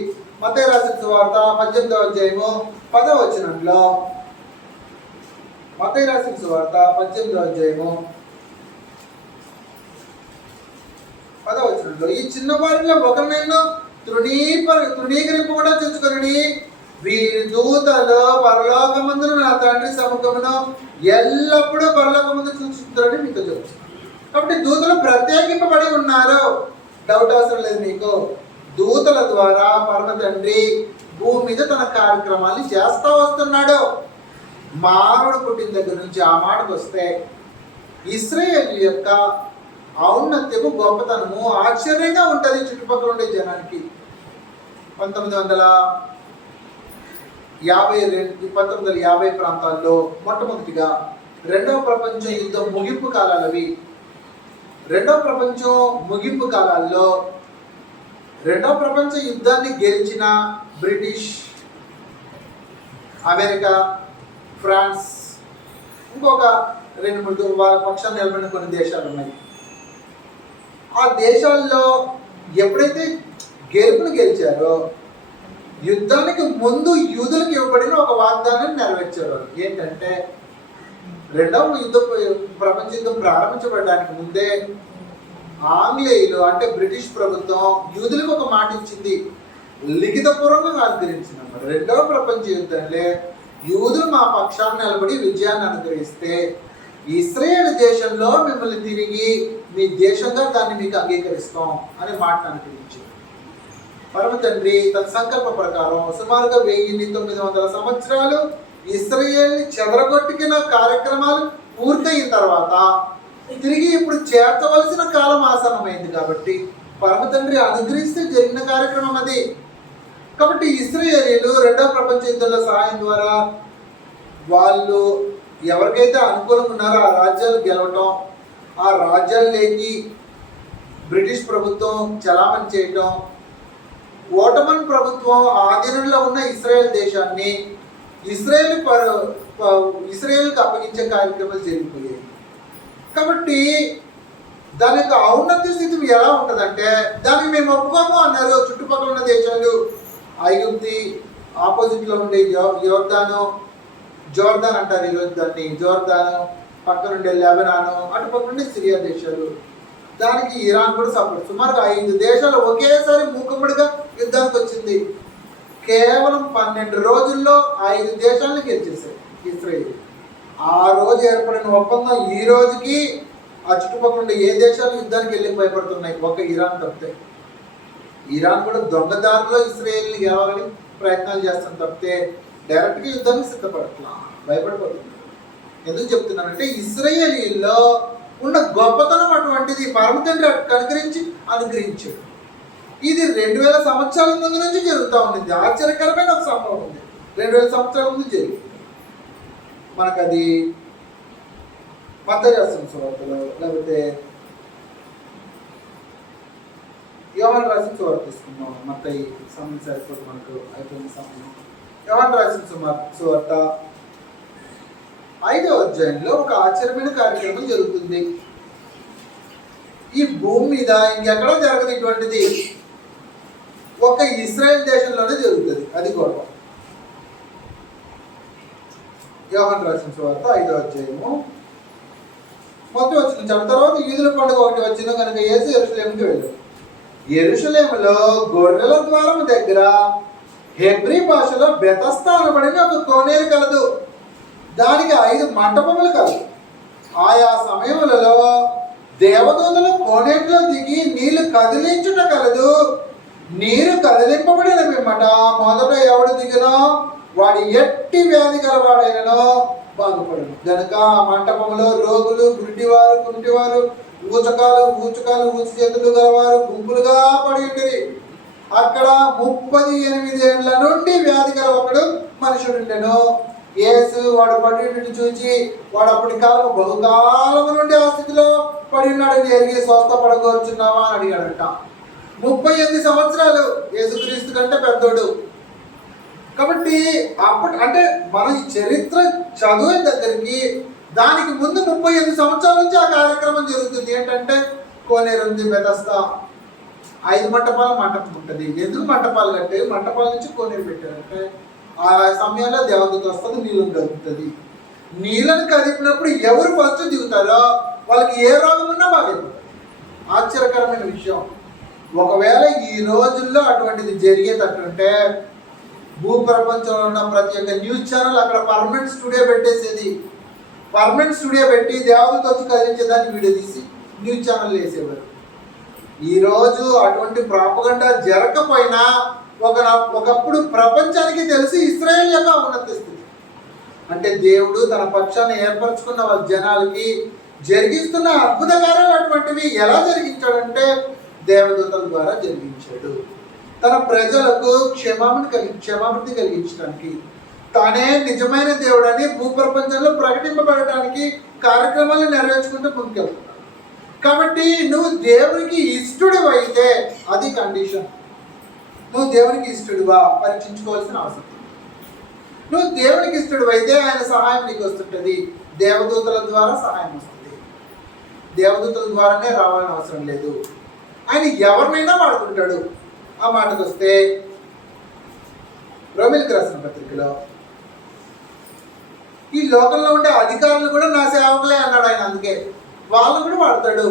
మత్తయి రాసిన సువార్త 18వ అధ్యాయము 10వ వచనంలో, మత్తయి రాసిన సువార్త 18వ అధ్యాయము 10వ వచనంలో, ఈ చిన్న వారిలో ఒకరినైనా తృణీకరింపు కూడా తెచ్చుకొని వీరి దూతలు పరలోకమందున నా తండ్రి సముఖమును ఎల్లప్పుడూ పరలోకమందు చూస్తుంటారని మీతో చెప్తున్నాను. కాబట్టి దూతలు ప్రత్యేకింపబడి ఉన్నారు, డౌట్ అవసరం లేదు మీకు. దూతల ద్వారా పరమ తండ్రి భూమి మీద తన కార్యక్రమాన్ని చేస్తూ వస్తున్నాడు. మానవుడు పుట్టిన దగ్గర నుంచి ఆ మాటకు వస్తే ఇశ్రాయేలు యొక్క ఔన్నత్యము, గొప్పతనము ఆశ్చర్యంగా ఉంటుంది చుట్టుపక్కల ఉండే జనానికి. 1950 ప్రాంతాల్లో మొట్టమొదటిగా రెండవ ప్రపంచ యుద్ధం ముగింపు కాలాలవి. రెండవ ప్రపంచం ముగింపు కాలాల్లో రెండవ ప్రపంచ యుద్ధాన్ని గెలిచిన బ్రిటిష్, అమెరికా, ఫ్రాన్స్, ఇంకొక 2-3 వాళ్ళ పక్షాన్ని నిలబడిన కొన్ని దేశాలు ఉన్నాయి. ఆ దేశాల్లో ఎప్పుడైతే గెలిచారో యుద్ధానికి ముందు యూదులకు ఇవ్వబడిన ఒక వాగ్దానాన్ని నెరవేర్చారు. ఏంటంటే రెండవ ప్రపంచ యుద్ధం ప్రారంభించబడడానికి ముందే ఆంగ్లేయులు అంటే బ్రిటిష్ ప్రభుత్వం యూదులకు ఒక మాట ఇచ్చింది, లిఖితపూర్వకంగా అనుగ్రహించిందన్నమాట. రెండవ ప్రపంచ యుద్ధంలో యూదులు మా పక్షాన్ని నిలబడి విజయాన్ని అనుగ్రహిస్తే ఇశ్రాయేలు దేశంలో మిమ్మల్ని తిరిగి మీ దేశంగా దాన్ని మీకు అంగీకరిస్తాం అనే మాట అనుగ్రహించింది. పరమ తండ్రి తన సంకల్ప ప్రకారం సుమారుగా 1900 సంవత్సరాలు ఇశ్రాయేల్ని చెదరగొట్టుకున్న కార్యక్రమాలు పూర్తయిన తర్వాత తిరిగి ఇప్పుడు చేర్చవలసిన కాలం ఆసన్నమైంది. కాబట్టి పరమ తండ్రి అనుగ్రహిస్తే జరిగిన కార్యక్రమం అది. కాబట్టి ఇశ్రాయేలీలు రెండవ ప్రపంచ యుద్ధంలో సహాయం ద్వారా వాళ్ళు ఎవరికైతే అనుకూలంగా ఉన్నారో ఆ రాజ్యాలు గెలవటం, ఆ రాజ్యాల్లోకి బ్రిటిష్ ప్రభుత్వం చలామణి చేయటం, ఓటమన్ ప్రభుత్వం ఆధీనంలో ఉన్న ఇశ్రాయేల్ దేశాన్ని ఇశ్రాయేల్కి అప్పగించే కార్యక్రమాలు జరిగిపోయాయి. కాబట్టి దాని యొక్క ఔన్నత్య స్థితి ఎలా ఉంటుందంటే దానికి మేము ఒప్పుకోము అన్నారు చుట్టుపక్కల ఉన్న దేశాలు. ఐగుప్తి, ఆపోజిట్లో ఉండే జోర్దాన్ అంటారు ఈరోజు దాన్ని, జోర్దాను, పక్కన ఉండే లెబనాను, అటుపక్క ఉండే సిరియా దేశాలు, దానికి ఇరాన్ కూడా సపోర్ట్. సుమారుగా 5 దేశాలు ఒకేసారి మూకుమ్మడిగా యుద్ధానికి వచ్చింది. కేవలం 12 రోజుల్లో 5 దేశాలను గెలిచేశాయి ఇశ్రాయేల్. ఆ రోజు ఏర్పడిన ఒప్పందం ఈ రోజుకి ఆ చుట్టుపక్కల ఉండే ఏ దేశాలు యుద్ధానికి వెళ్ళి భయపడుతున్నాయి, ఒక ఇరాన్ తప్పితే. ఇరాన్ కూడా దొంగదారిలో ఇస్రాయేల్ని గెలవాలని ప్రయత్నాలు చేస్తాను తప్పితే డైరెక్ట్గా యుద్ధానికి సిద్ధపడట్లా, భయపడిపోతుంది. ఎందుకు చెప్తున్నానంటే ఇశ్రాయేలీల్లో ఉన్న గొప్పతనం అటువంటిది. పరమ తండ్రి కనుకరించి అనుగ్రహించాడు. ఇది 2000 సంవత్సరాల ముందు నుంచి జరుగుతూ ఉంది. ఆశ్చర్యకరమైన ఒక సంభవం ఉంది. 2000 సంవత్సరాల ముందు జరిగింది. మనకు అది మత్తయి రాసిన సువార్తలో, లేకపోతే యోహాను రాసిన సువార్త తీసుకున్నాం. మత్తయి సమయం సరిపోదు, మనకు అయిపోయిన సమయం. యోహాను రాసిన సువార్త 5వ అధ్యాయంలో ఒక ఆశ్చర్యమైన కార్యక్రమం జరుగుతుంది. ఈ భూమి మీద ఇంకెక్కడో జరగదు ఇటువంటిది, ఒక ఇశ్రాయేల్ దేశంలోనే జరుగుతుంది. అది గొడవ. యోహాను రాసిన సువార్త 5వ అధ్యాయము మొదటి వచ్చిన తర్వాత యూదుల పండుగ ఒకటి వచ్చిన కనుక యేసు యెరూషలేముకి వెళ్ళాడు. యెరూషలేములో గొర్రెల ద్వారం దగ్గర హెబ్రీ భాషలో బెతస్తా అనబడిన ఒక కోనేరు కలదు. దానికి 5 మంటపములు కలవు. ఆయా సమయములలో దేవదూతలు కోనేటిలో దిగి నీళ్లు కదిలించుట కలదు. నీరు కదిలింపబడిన పిమ్మట మొదట ఎవడు దిగినో వాడి ఎట్టి వ్యాధి గలవాడైనను బాగుపడను. గనుక ఆ మంటపంలో రోగులు, గుడ్డివారు, కుంటివారు, ఊచకాలు ఊచి చేతులు గలవారు గుంపులుగా పడి ఉండిరి. అక్కడ 38 ఏళ్ల నుండి వ్యాధి గల ఒకడు మనుషుడుండెను. యేసు వాడు పడి చూచి, వాడు అప్పటి కాలం బహుకాలము నుండి ఆ స్థితిలో పడి ఉన్నాడని ఎరిగి స్వస్థపడగోరుచున్నావా అని అడిగాడట. 38 సంవత్సరాలు. యేసుక్రీస్తు కంటే పెద్దోడు. కాబట్టి అప్పటి అంటే మనం ఈ చరిత్ర చదివే దగ్గరికి దానికి ముందు 38 సంవత్సరాల నుంచి ఆ కార్యక్రమం జరుగుతుంది. ఏంటంటే కోనేరు ఉంది, బెతస్తా, 5 మంటపాల మంటపం ఉంటుంది. ఎందుకు మంటపాలు కట్టే? మంటపాల నుంచి కోనేరు పెట్టారంటే ఆ సమయంలో దేవదూత వస్తుంది, నీళ్ళని కదుపుతుంది. నీళ్ళని కదిపినప్పుడు ఎవరు ఫస్ట్ దిగుతారో వాళ్ళకి ఏ రోగం ఉన్నా బాగైపోతుంది. ఆశ్చర్యకరమైన విషయం. ఒకవేళ ఈ రోజుల్లో అటువంటిది జరిగేటట్టుంటే భూప్రపంచంలో ఉన్న ప్రతి ఒక్క న్యూస్ ఛానల్ అక్కడ పర్మనెంట్ స్టూడియో పెట్టేసేది. పర్మనెంట్ స్టూడియో పెట్టి దేవదూత వచ్చి కదిలించేదాన్ని వీడియో తీసి న్యూస్ ఛానల్ వేసేవారు. ఈరోజు అటువంటి ప్రాపగండా జరగకపోయినా ఒకప్పుడు ప్రపంచానికి తెలిసి ఇశ్రాయేల్ యొక్క ఉన్నత స్థితి అంటే దేవుడు తన పక్షాన్ని ఏర్పరచుకున్న వాళ్ళ జనాలకి జరిగిస్తున్న అద్భుత కార్యాలు అటువంటివి ఎలా జరిగించాడంటే దేవదూతల ద్వారా జరిగించాడు. తన ప్రజలకు క్షమాభివృద్ధి కలిగించడానికి, తానే నిజమైన దేవుడని భూప్రపంచంలో ప్రకటింపబడటానికి కార్యక్రమాలను నెరవేర్చుకుంటూ ముందుకెళ్తున్నాడు. కాబట్టి నువ్వు దేవునికి ఇష్టడువు అయితే అది కండిషన్. నువ్వు దేవునికి ఇష్టడువా పరీక్షించుకోవాల్సిన అవసరం. నువ్వు దేవునికి ఇష్టడు అయితే ఆయన సహాయం నీకు వస్తుంటుంది. దేవదూతల ద్వారా సహాయం వస్తుంది. దేవదూతల ద్వారానే రావాలని అవసరం లేదు. ఆయన ఎవరినైనా వాడుకుంటాడు. ఆ మాటకు వస్తే రోమీయులకు రాసిన పత్రికలో ఈ లోకంలో ఉండే అధికారులు కూడా నా సేవకులే అన్నాడు ఆయన. అందుకే వాళ్ళను కూడా వాడతాడు.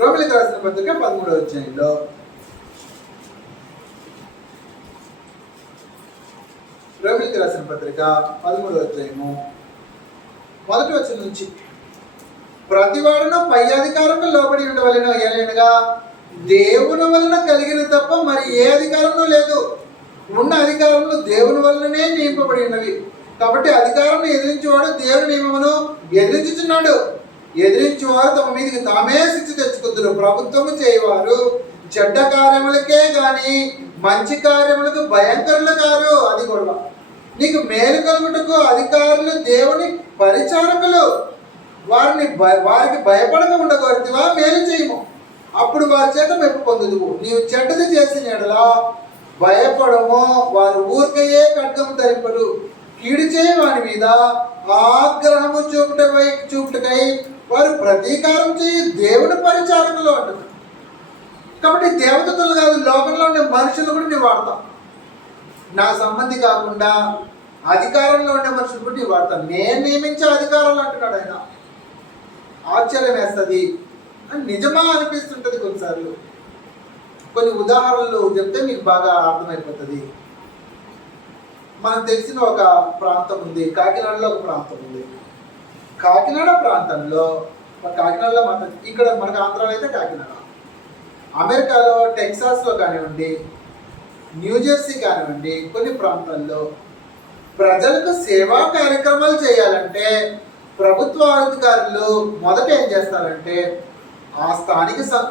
రోమీయులకు రాసిన పత్రిక 13వ అధ్యాయంలో రోమీయులకు రాసిన పత్రిక 13వ అధ్యాయము 1వ వచనం నుంచి ప్రతివాడును పై అధికారంలో లోబడి ఉండవలెను. ఏలైనగా దేవుని వలన కలిగిన తప్ప మరి ఏ అధికారంలో లేదు. ఉన్న అధికారంలో దేవుని వలననే నియమింపబడి ఉన్నవి. కాబట్టి అధికారం ఎదిరించేవాడు దేవుని నియమమును ఎదిరించుచున్నాడు. ఎదిరించేవారు తమ మీదకి తామే శిక్ష తెచ్చుకుందరు. ప్రభుత్వము చేయవారు చెడ్డ కార్యములకే గాని మంచి కార్యములకు భయంకరులు కారు. అది గొడవ. నీకు మేలు కలుగుటకు అధికారులు దేవుని పరిచారకులు. వారికి భయపడక ఉండగొడితివా మేలు చేయము, అప్పుడు వారి చేత మెప్పు పొందుదువు. నీవు చెడ్డది చేసిన ఎడలా భయపడము, వారు ఊరికయే ఖడ్గము ధరింపరు. కీడు చేయ వారి మీద ఆగ్రహము చూపుటకై వారు ప్రతీకారం చేయి దేవుని పరిచారకులు అంటారు. కాబట్టి దేవతలు కాదు, లోకంలో ఉండే మనుషులు కూడా నేను వాడతాను. నా సంబంధి కాకుండా అధికారంలో ఉండే మనుషులు కూడా నేను వాడతాను. నేను నియమించే అధికారాలు అంటున్నాడు ఆయన. ఆశ్చర్యం వేస్తుంది. నిజమా అనిపిస్తుంటుంది కొన్నిసార్లు. కొన్ని ఉదాహరణలు చెప్తే మీకు బాగా అర్థమైపోతుంది. మనకు తెలిసిన ఒక ప్రాంతం ఉంది, కాకినాడలో ఒక ప్రాంతం ఉంది. కాకినాడ ప్రాంతంలో కాకినాడలో మాత్రం, ఇక్కడ మనకు ఆంధ్రాలో అయితే కాకినాడ, అమెరికాలో టెక్సాస్లో కానివ్వండి, న్యూజెర్సీ కానివ్వండి, కొన్ని ప్రాంతాల్లో ప్రజలకు సేవా కార్యక్రమాలు చేయాలంటే ప్రభుత్వ అధికారులు మొదట ఏం చేస్తారంటే ఆ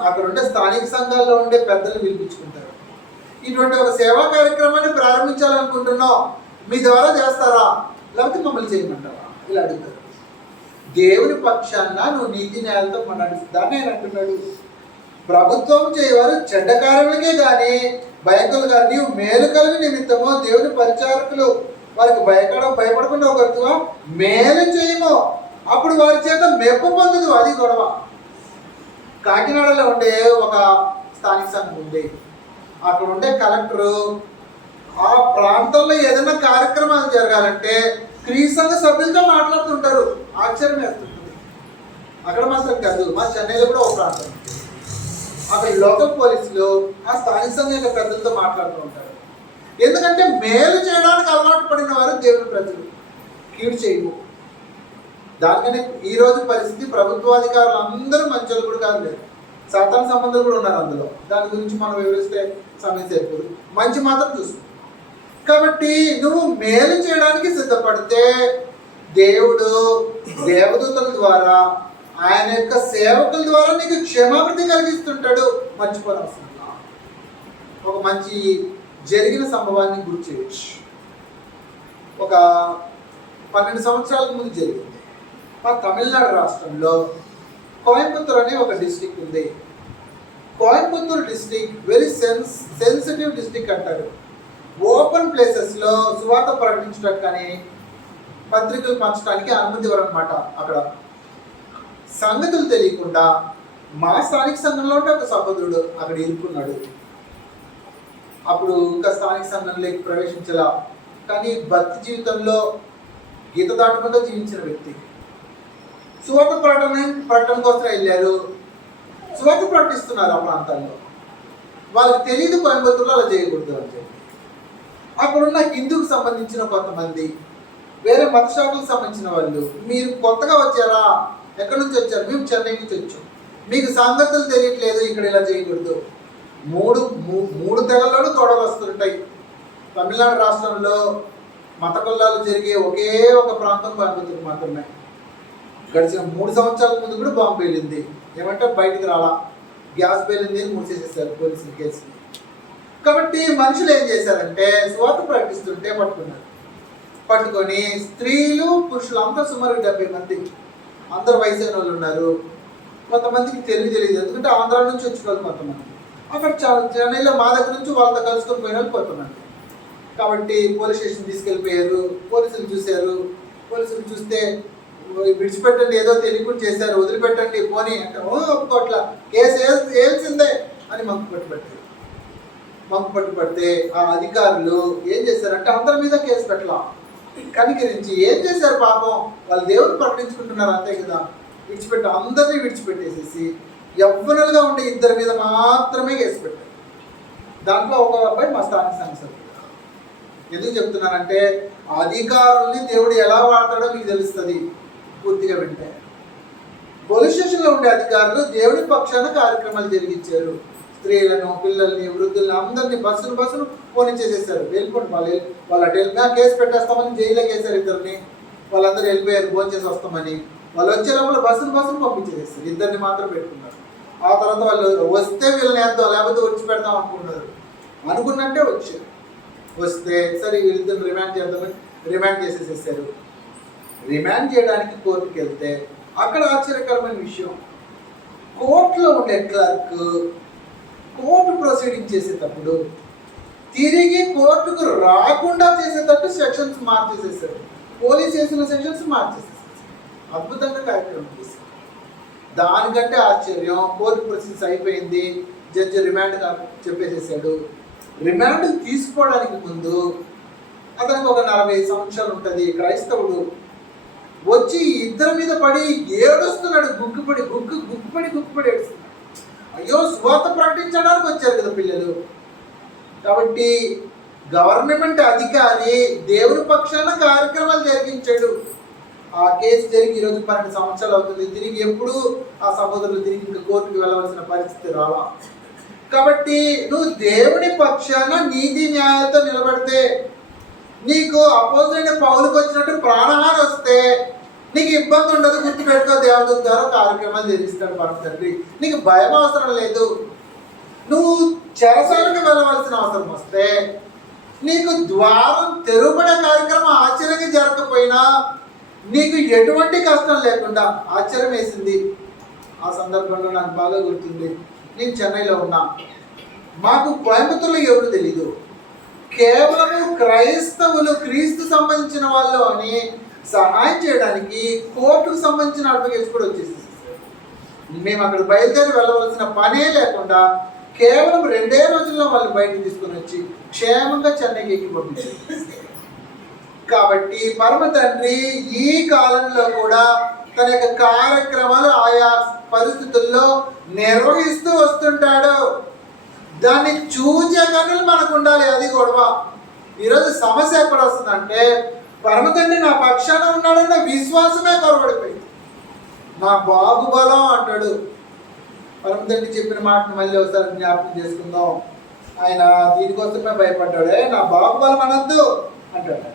అక్కడ ఉండే స్థానిక సంఘాల్లో ఉండే పెద్దలు పిలిపించుకుంటారు. ఇటువంటి ఒక సేవా కార్యక్రమాన్ని ప్రారంభించాలనుకుంటున్నాం, మీ ద్వారా చేస్తారా, లేకపోతే మమ్మల్ని చేయమంటారా, ఇలా అడుగుతారు. దేవుని పక్షాన నువ్వు నీతి న్యాయాలతో నడుస్తాను నేను అంటున్నాడు. ప్రభుత్వం చేయవారు చెడ్డ కార్యములకే కానీ భయంకరులు కానీ, నీవు మేలు కలిగి నిమిత్తమో దేవుని పరిచారకులు వారికి భయపడకుండా ఒకరితో మేలు చేయమో, అప్పుడు వారి చేత మెప్పు పొందదు. అది గొడవ. కాకినాడలో ఉండే ఒక స్థానిక సంఘం ఉంది. అక్కడ ఉండే కలెక్టరు ఆ ప్రాంతంలో ఏదైనా కార్యక్రమాలు జరగాలంటే క్రీస్తు సంఘ సభ్యులతో మాట్లాడుతుంటారు. ఆశ్చర్యం వేస్తుంటుంది. అక్కడ మాత్రం కాదు, మా చెన్నైలో కూడా ఒక ప్రాంతం, అక్కడ లోకల్ పోలీసులు ఆ స్థానిక సంఘం యొక్క పెద్దలతో మాట్లాడుతూ ఉంటారు. ఎందుకంటే మేలు చేయడానికి అలవాటు పడిన వారు దేవుని ప్రజలు, కీడు చేయము. దానికనే ఈరోజు పరిస్థితి ప్రభుత్వాధికారులు అందరూ మంచోళ్ళు కూడా కాదు, లేదు, సాతాన సంబంధాలు కూడా ఉన్నారు అందులో. దాని గురించి మనం వివరిస్తే సమయం సరిపోదు, మంచి మాత్రం చూసుకో. కాబట్టి నువ్వు మేలు చేయడానికి సిద్ధపడితే దేవుడు దేవదూతల ద్వారా ఆయన యొక్క సేవకుల ద్వారా నీకు క్షేమాభివృద్ధి కలిగిస్తుంటాడు. మర్చిపోనవసరం. ఒక మంచి జరిగిన సంభవాన్ని గుర్తు చేయొచ్చు. ఒక 12 సంవత్సరాల ముందు జరిగింది. మా తమిళనాడు రాష్ట్రంలో కోయంబత్తూర్ అనే ఒక డిస్ట్రిక్ట్ ఉంది. Coimbatore district very sensitive district అంటారు. ఓపెన్ ప్లేసెస్లో సువార్త ప్రకటించడానికి కానీ పత్రికలు పంచడానికి అనుమతి ఇవ్వరన్నమాట. అక్కడ సంగతులు తెలియకుండా మా స్థానిక సంఘంలో ఉంటే ఒక సహోదరుడు అక్కడ ఇరుక్కున్నాడు. అప్పుడు ఇంకా స్థానిక సంఘంలోకి ప్రవేశించలా, కానీ భక్తి జీవితంలో గీత దాటకుండా జీవించిన వ్యక్తి. సువార్త ప్రకటన కోసం వెళ్ళారు. సువార్త ప్రకటిస్తున్నారు ఆ ప్రాంతాల్లో. వాళ్ళకి తెలియదు కోయంబత్తూరులో అలా చేయకూడదు అని చెప్పి. అక్కడున్న హిందూకి సంబంధించిన కొంతమంది, వేరే మత శాఖలకు సంబంధించిన వాళ్ళు, మీరు కొత్తగా వచ్చారా, ఎక్కడి నుంచి వచ్చారు, మేము చెన్నై నుంచి వచ్చాం, మీకు సంగతులు తెలియట్లేదు, ఇక్కడ ఇలా చేయకూడదు. మూడు తెగల్లోనూ తొడలు వస్తుంటాయి. తమిళనాడు రాష్ట్రంలో మత కొల్లాలు జరిగే ఒకే ఒక ప్రాంతం కోయంబత్తూరు మాత్రమే. గడిచిన 3 సంవత్సరాల ముందు కూడా బాంబు పేలింది. ఏమంటే బయటికి రాలా, గ్యాస్ పేలింది, మూసేసేసారు పోలీసులు కేసు. కాబట్టి మనుషులు ఏం చేశారంటే సువార్త ప్రకటిస్తుంటే పట్టుకొని స్త్రీలు పురుషులు అంతా సుమారు 70 మంది, అందరు వయసైన వాళ్ళు ఉన్నారు. కొంతమందికి తెలియదు, ఎందుకంటే ఆంధ్ర నుంచి వచ్చిన వాళ్ళు కొంతమంది, అక్కడ చెన్నైలో మా దగ్గర నుంచి వాళ్ళతో కలుసుకొని పోయిన వాళ్ళు కొంతమంది. కాబట్టి పోలీస్ స్టేషన్ తీసుకెళ్ళిపోయారు. పోలీసులు చూశారు. పోలీసులు చూస్తే విడిచిపెట్టండి, ఏదో తెలియకుండా చేశారు, వదిలిపెట్టండి పోనీ అంటే ఒప్పుకోట్లా, కేసు వేయాల్సిందే అని మంకు పట్టుబడితే ఆ అధికారులు ఏం చేశారంటే అందరి మీద కేసు పెట్టలా, కనికరించి ఏం చేశారు పాపం, వాళ్ళు దేవుడు ప్రకటించుకుంటున్నారు అంతే కదా, అందరినీ విడిచిపెట్టేసేసి యవ్వనులుగా ఉండే 2 మీద మాత్రమే కేసు పెట్టారు. దాంట్లో ఒక అబ్బాయి మా స్థానిక సంస్థ. ఎందుకు చెప్తున్నానంటే అధికారుల్ని దేవుడు ఎలా వాడతాడో మీకు తెలుస్తుంది పూర్తిగా వింటే. పోలీస్ స్టేషన్లో ఉండే అధికారులు దేవుడి పక్షాన కార్యక్రమాలు జరిగించారు. స్త్రీలను, పిల్లల్ని, వృద్ధుల్ని అందరినీ బస్సును పోనిచ్చేసేసారు. వెళ్ళిపోండి వాళ్ళు అటు వెళ్ళినా కేసు పెట్టేస్తామని జైల్లోకి వేసారు. 2 వాళ్ళందరూ వెళ్ళిపోయారు భోజనం చేసి వస్తామని. వాళ్ళు వచ్చే లోపల బస్సును పంపించేసేస్తారు. 2 మాత్రం పెట్టుకున్నారు. ఆ తర్వాత వాళ్ళు వస్తే వీళ్ళని వేద్దాం లేకపోతే వచ్చి పెడతాం అనుకున్నట్టే వచ్చారు. వస్తే సరే వీళ్ళిద్దరు రిమాండ్ చేద్దామని రిమాండ్ చేసేసేసారు. రిమాండ్ చేయడానికి కోర్టుకి వెళ్తే అక్కడ ఆశ్చర్యకరమైన విషయం, కోర్టులో ఉండే క్లర్క్ కోర్టు ప్రొసీడింగ్ చేసేటప్పుడు తిరిగి కోర్టుకు రాకుండా చేసేటట్టు సెక్షన్స్ మార్చేసేసారు. పోలీస్ చేసిన సెక్షన్స్ మార్చేసేసారు. అద్భుతంగా కార్యక్రమం చేశారు. దానికంటే ఆశ్చర్యం, కోర్టు ప్రొసీడింగ్స్ అయిపోయింది, జడ్జి రిమాండ్ చెప్పేసేసాడు. రిమాండ్ తీసుకోవడానికి ముందు అతనికి ఒక 40 సంవత్సరాలు ఉంటుంది, క్రైస్తవుడు. వచ్చి 2 మీద పడి ఏడుస్తున్నాడు, గుక్కుపడి ఏడుస్తున్నాడు. అయ్యో సువార్త ప్రకటించడానికి వచ్చారు కదా పిల్లలు. కాబట్టి గవర్నమెంట్ అధికారి దేవుని పక్షాన కార్యక్రమాలు జరిగించాడు. ఆ కేసు జరిగి ఈరోజు 12 సంవత్సరాలు అవుతుంది. తిరిగి ఎప్పుడు ఆ సహోదరులు తిరిగి ఇంకా కోర్టుకు వెళ్ళవలసిన పరిస్థితి రావా. కాబట్టి నువ్వు దేవుని పక్షాన నీతి న్యాయాలతో నిలబడితే, నీకు అపోజిట్ పౌలుకు వచ్చినట్టు ప్రాణహాని వస్తే నీకు ఇబ్బంది ఉండదు. గుర్తుపెట్టుకో, దేవదూత ద్వారా కార్యక్రమాలు జరిగిస్తాడు పరమ తండ్రి. నీకు భయం అవసరం లేదు. నువ్వు చెరసాలకు వెళ్ళవలసిన అవసరం వస్తే, నీకు ద్వారం తెరుపడే కార్యక్రమం ఆశ్చర్యంగా జరగకపోయినా నీకు ఎటువంటి కష్టం లేకుండా ఆశ్చర్యం వేసింది. ఆ సందర్భంలో నాకు బాగా గుర్తుంది. నేను చెన్నైలో ఉన్నా. మాకు కోయంబత్తూరులో ఎవరు తెలీదు. కేవలము క్రైస్తవులు, క్రీస్తు సంబంధించిన వాళ్ళు అని సహాయం చేయడానికి కోర్టుకు సంబంధించిన అడ్వకేట్స్ కూడా వచ్చేసి మేము అక్కడ బయలుదేరి వెళ్ళవలసిన పనే లేకుండా కేవలం 2 రోజుల్లో వాళ్ళు బయటకు తీసుకుని వచ్చి క్షేమంగా చెన్నైకి ఎక్కి పంపించారు. కాబట్టి పరమ తండ్రి ఈ కాలంలో కూడా తన యొక్క కార్యక్రమాలు ఆయా పరిస్థితుల్లో నిర్వహిస్తూ వస్తుంటాడు. దాన్ని చూచే కన్నులు మనకు ఉండాలి. అది గొడవ. ఈరోజు సమస్య ఎక్కడ వస్తుందంటే, పరమ తండ్రి నా పక్షాన ఉన్నాడన్న విశ్వాసమే కొరబడిపోయింది. నా బాహుబలం అంటాడు. పరమ తండ్రి చెప్పిన మాటను మళ్ళీ ఒకసారి జ్ఞాపకం చేసుకుందాం. ఆయన దీనికోసమే భయపడ్డాడే, నా బాహుబలం అనొద్దు అంటాడు.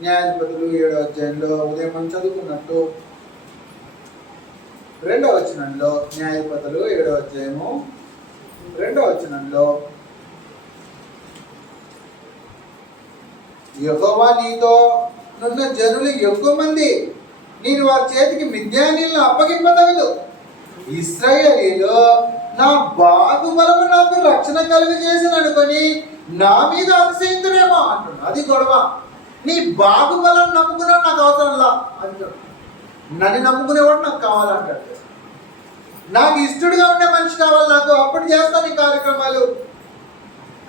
న్యాయాధిపతులు 7వ అధ్యాయంలో ఉదయం మనం చదువుకున్నట్టు 2వ వచనంలో, న్యాయాధిపతులు 7వ అధ్యాయము 2వ వచనంలో, యెహోవా నీతో నున్న జనులు ఎక్కువ మంది, నేను వారి చేతికి మిద్యానీయులను అప్పగింపదగదు. ఇశ్రాయేలీయులు నా బాహుబలము నాకు రక్షణ కలుగజేసిన అనుకొని నా మీద అతిశయింతురేమో అంటున్నాడు. అది గొడవ. నీ బాహుబలం నమ్ముకున్నాడు, నాకు అవసరంలా అంటాడు. నన్ను నమ్ముకునేవాడు నాకు కావాలంటాడు. నాకు ఇష్టడుగా ఉండే మనిషి కావాలి నాకు, అప్పుడు చేస్తాను ఈ కార్యక్రమాలు.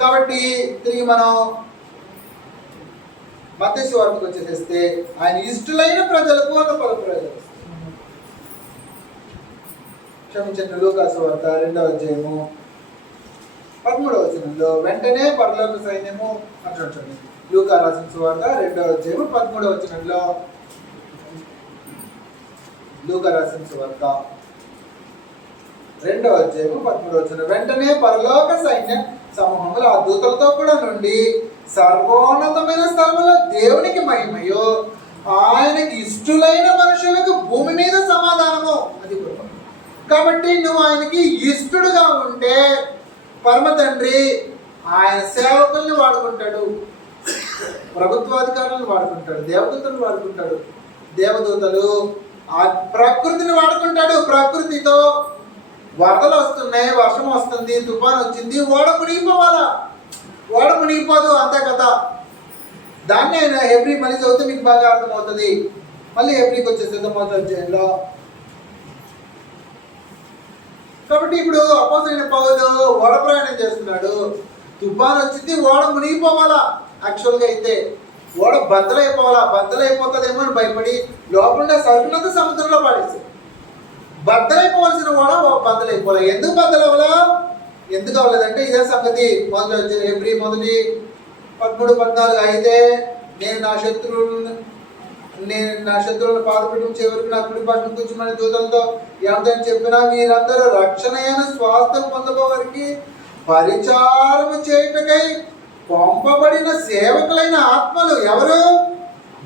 కాబట్టి తిరిగి మనం మత్తయి సువార్తకు వచ్చేసేస్తే, ఆయన ఇష్టలైన ప్రజలకు ఒక ప్రజలు క్షమించండి. లూకా సువార్త 2వ అధ్యాయము 13వ వచనంలో, వెంటనే పరలోక సైన్యము అంటాడు. లూకా రాసిన సువార్త 2వ అధ్యాయము 13వ వచనంలో, లూకా రాసిన సువార్త 2వ అధ్యాయము 13వ వచనం, వెంటనే పరలోక సైన్య సమూహములు ఆ దూతలతో కూడా నుండి సర్వోన్నతమైన స్థలములో దేవునికి మహిమయు, ఆయనకి ఇష్టలైన మనుషులకు భూమి మీద సమాధానము. అది కూడా. కాబట్టి నువ్వు ఆయనకి ఇష్టడుగా ఉంటే పరమ తండ్రి ఆయన సేవకుల్ని వాడుకుంటాడు, ప్రభుత్వాధికారులను వాడుకుంటాడు, దేవదూతలను వాడుకుంటాడు. దేవదూతలు ఆ ప్రకృతిని వాడుకుంటాడు. ప్రకృతితో వరదలు వస్తున్నాయి, వర్షం వస్తుంది, తుఫాన్ వచ్చింది, ఓడ మునిగిపోవాలా? ఓడ మునిగిపోదు, అంతే కదా. దాన్ని ఆయన హెబ్రీ మళ్ళీ చదివితే మీకు బాగా అర్థమవుతుంది. మళ్ళీ హెబ్రీకి వచ్చేసేద్దాం 1వ అధ్యాయంలో. కాబట్టి ఇప్పుడు అపోజిట్ పౌలు ఓడ ప్రయాణం చేస్తున్నాడు. తుఫాన్ వచ్చింది, ఓడ మునిగిపోవాలా? యాక్చువల్గా అయితే ఓడ బద్దలైపోవాలా? బద్దలైపోతుందేమో అని భయపడి లోపల సరుకునంతా సముద్రంలో పాడేసి బద్దలైపోవాల్సిన ఓడ బద్దలైపోవాలి. ఎందుకు బద్దలవ్వాలా? ఎందుకు అవ్వలేదంటే ఇదే సంగతి. మొదటి హెబ్రీ 1:13-14 అయితే నేను నా శత్రువులను పాదపీఠం చివరికి నా కుడి పక్షం కూర్చుమని దూతలతో ఏమిటని చెప్పినా, మీరందరూ రక్షణ అయిన స్వాస్థ్యం పొందబోవారికి పరిచారము చేయుటకై పంపబడిన సేవకులైన ఆత్మలు. ఎవరు?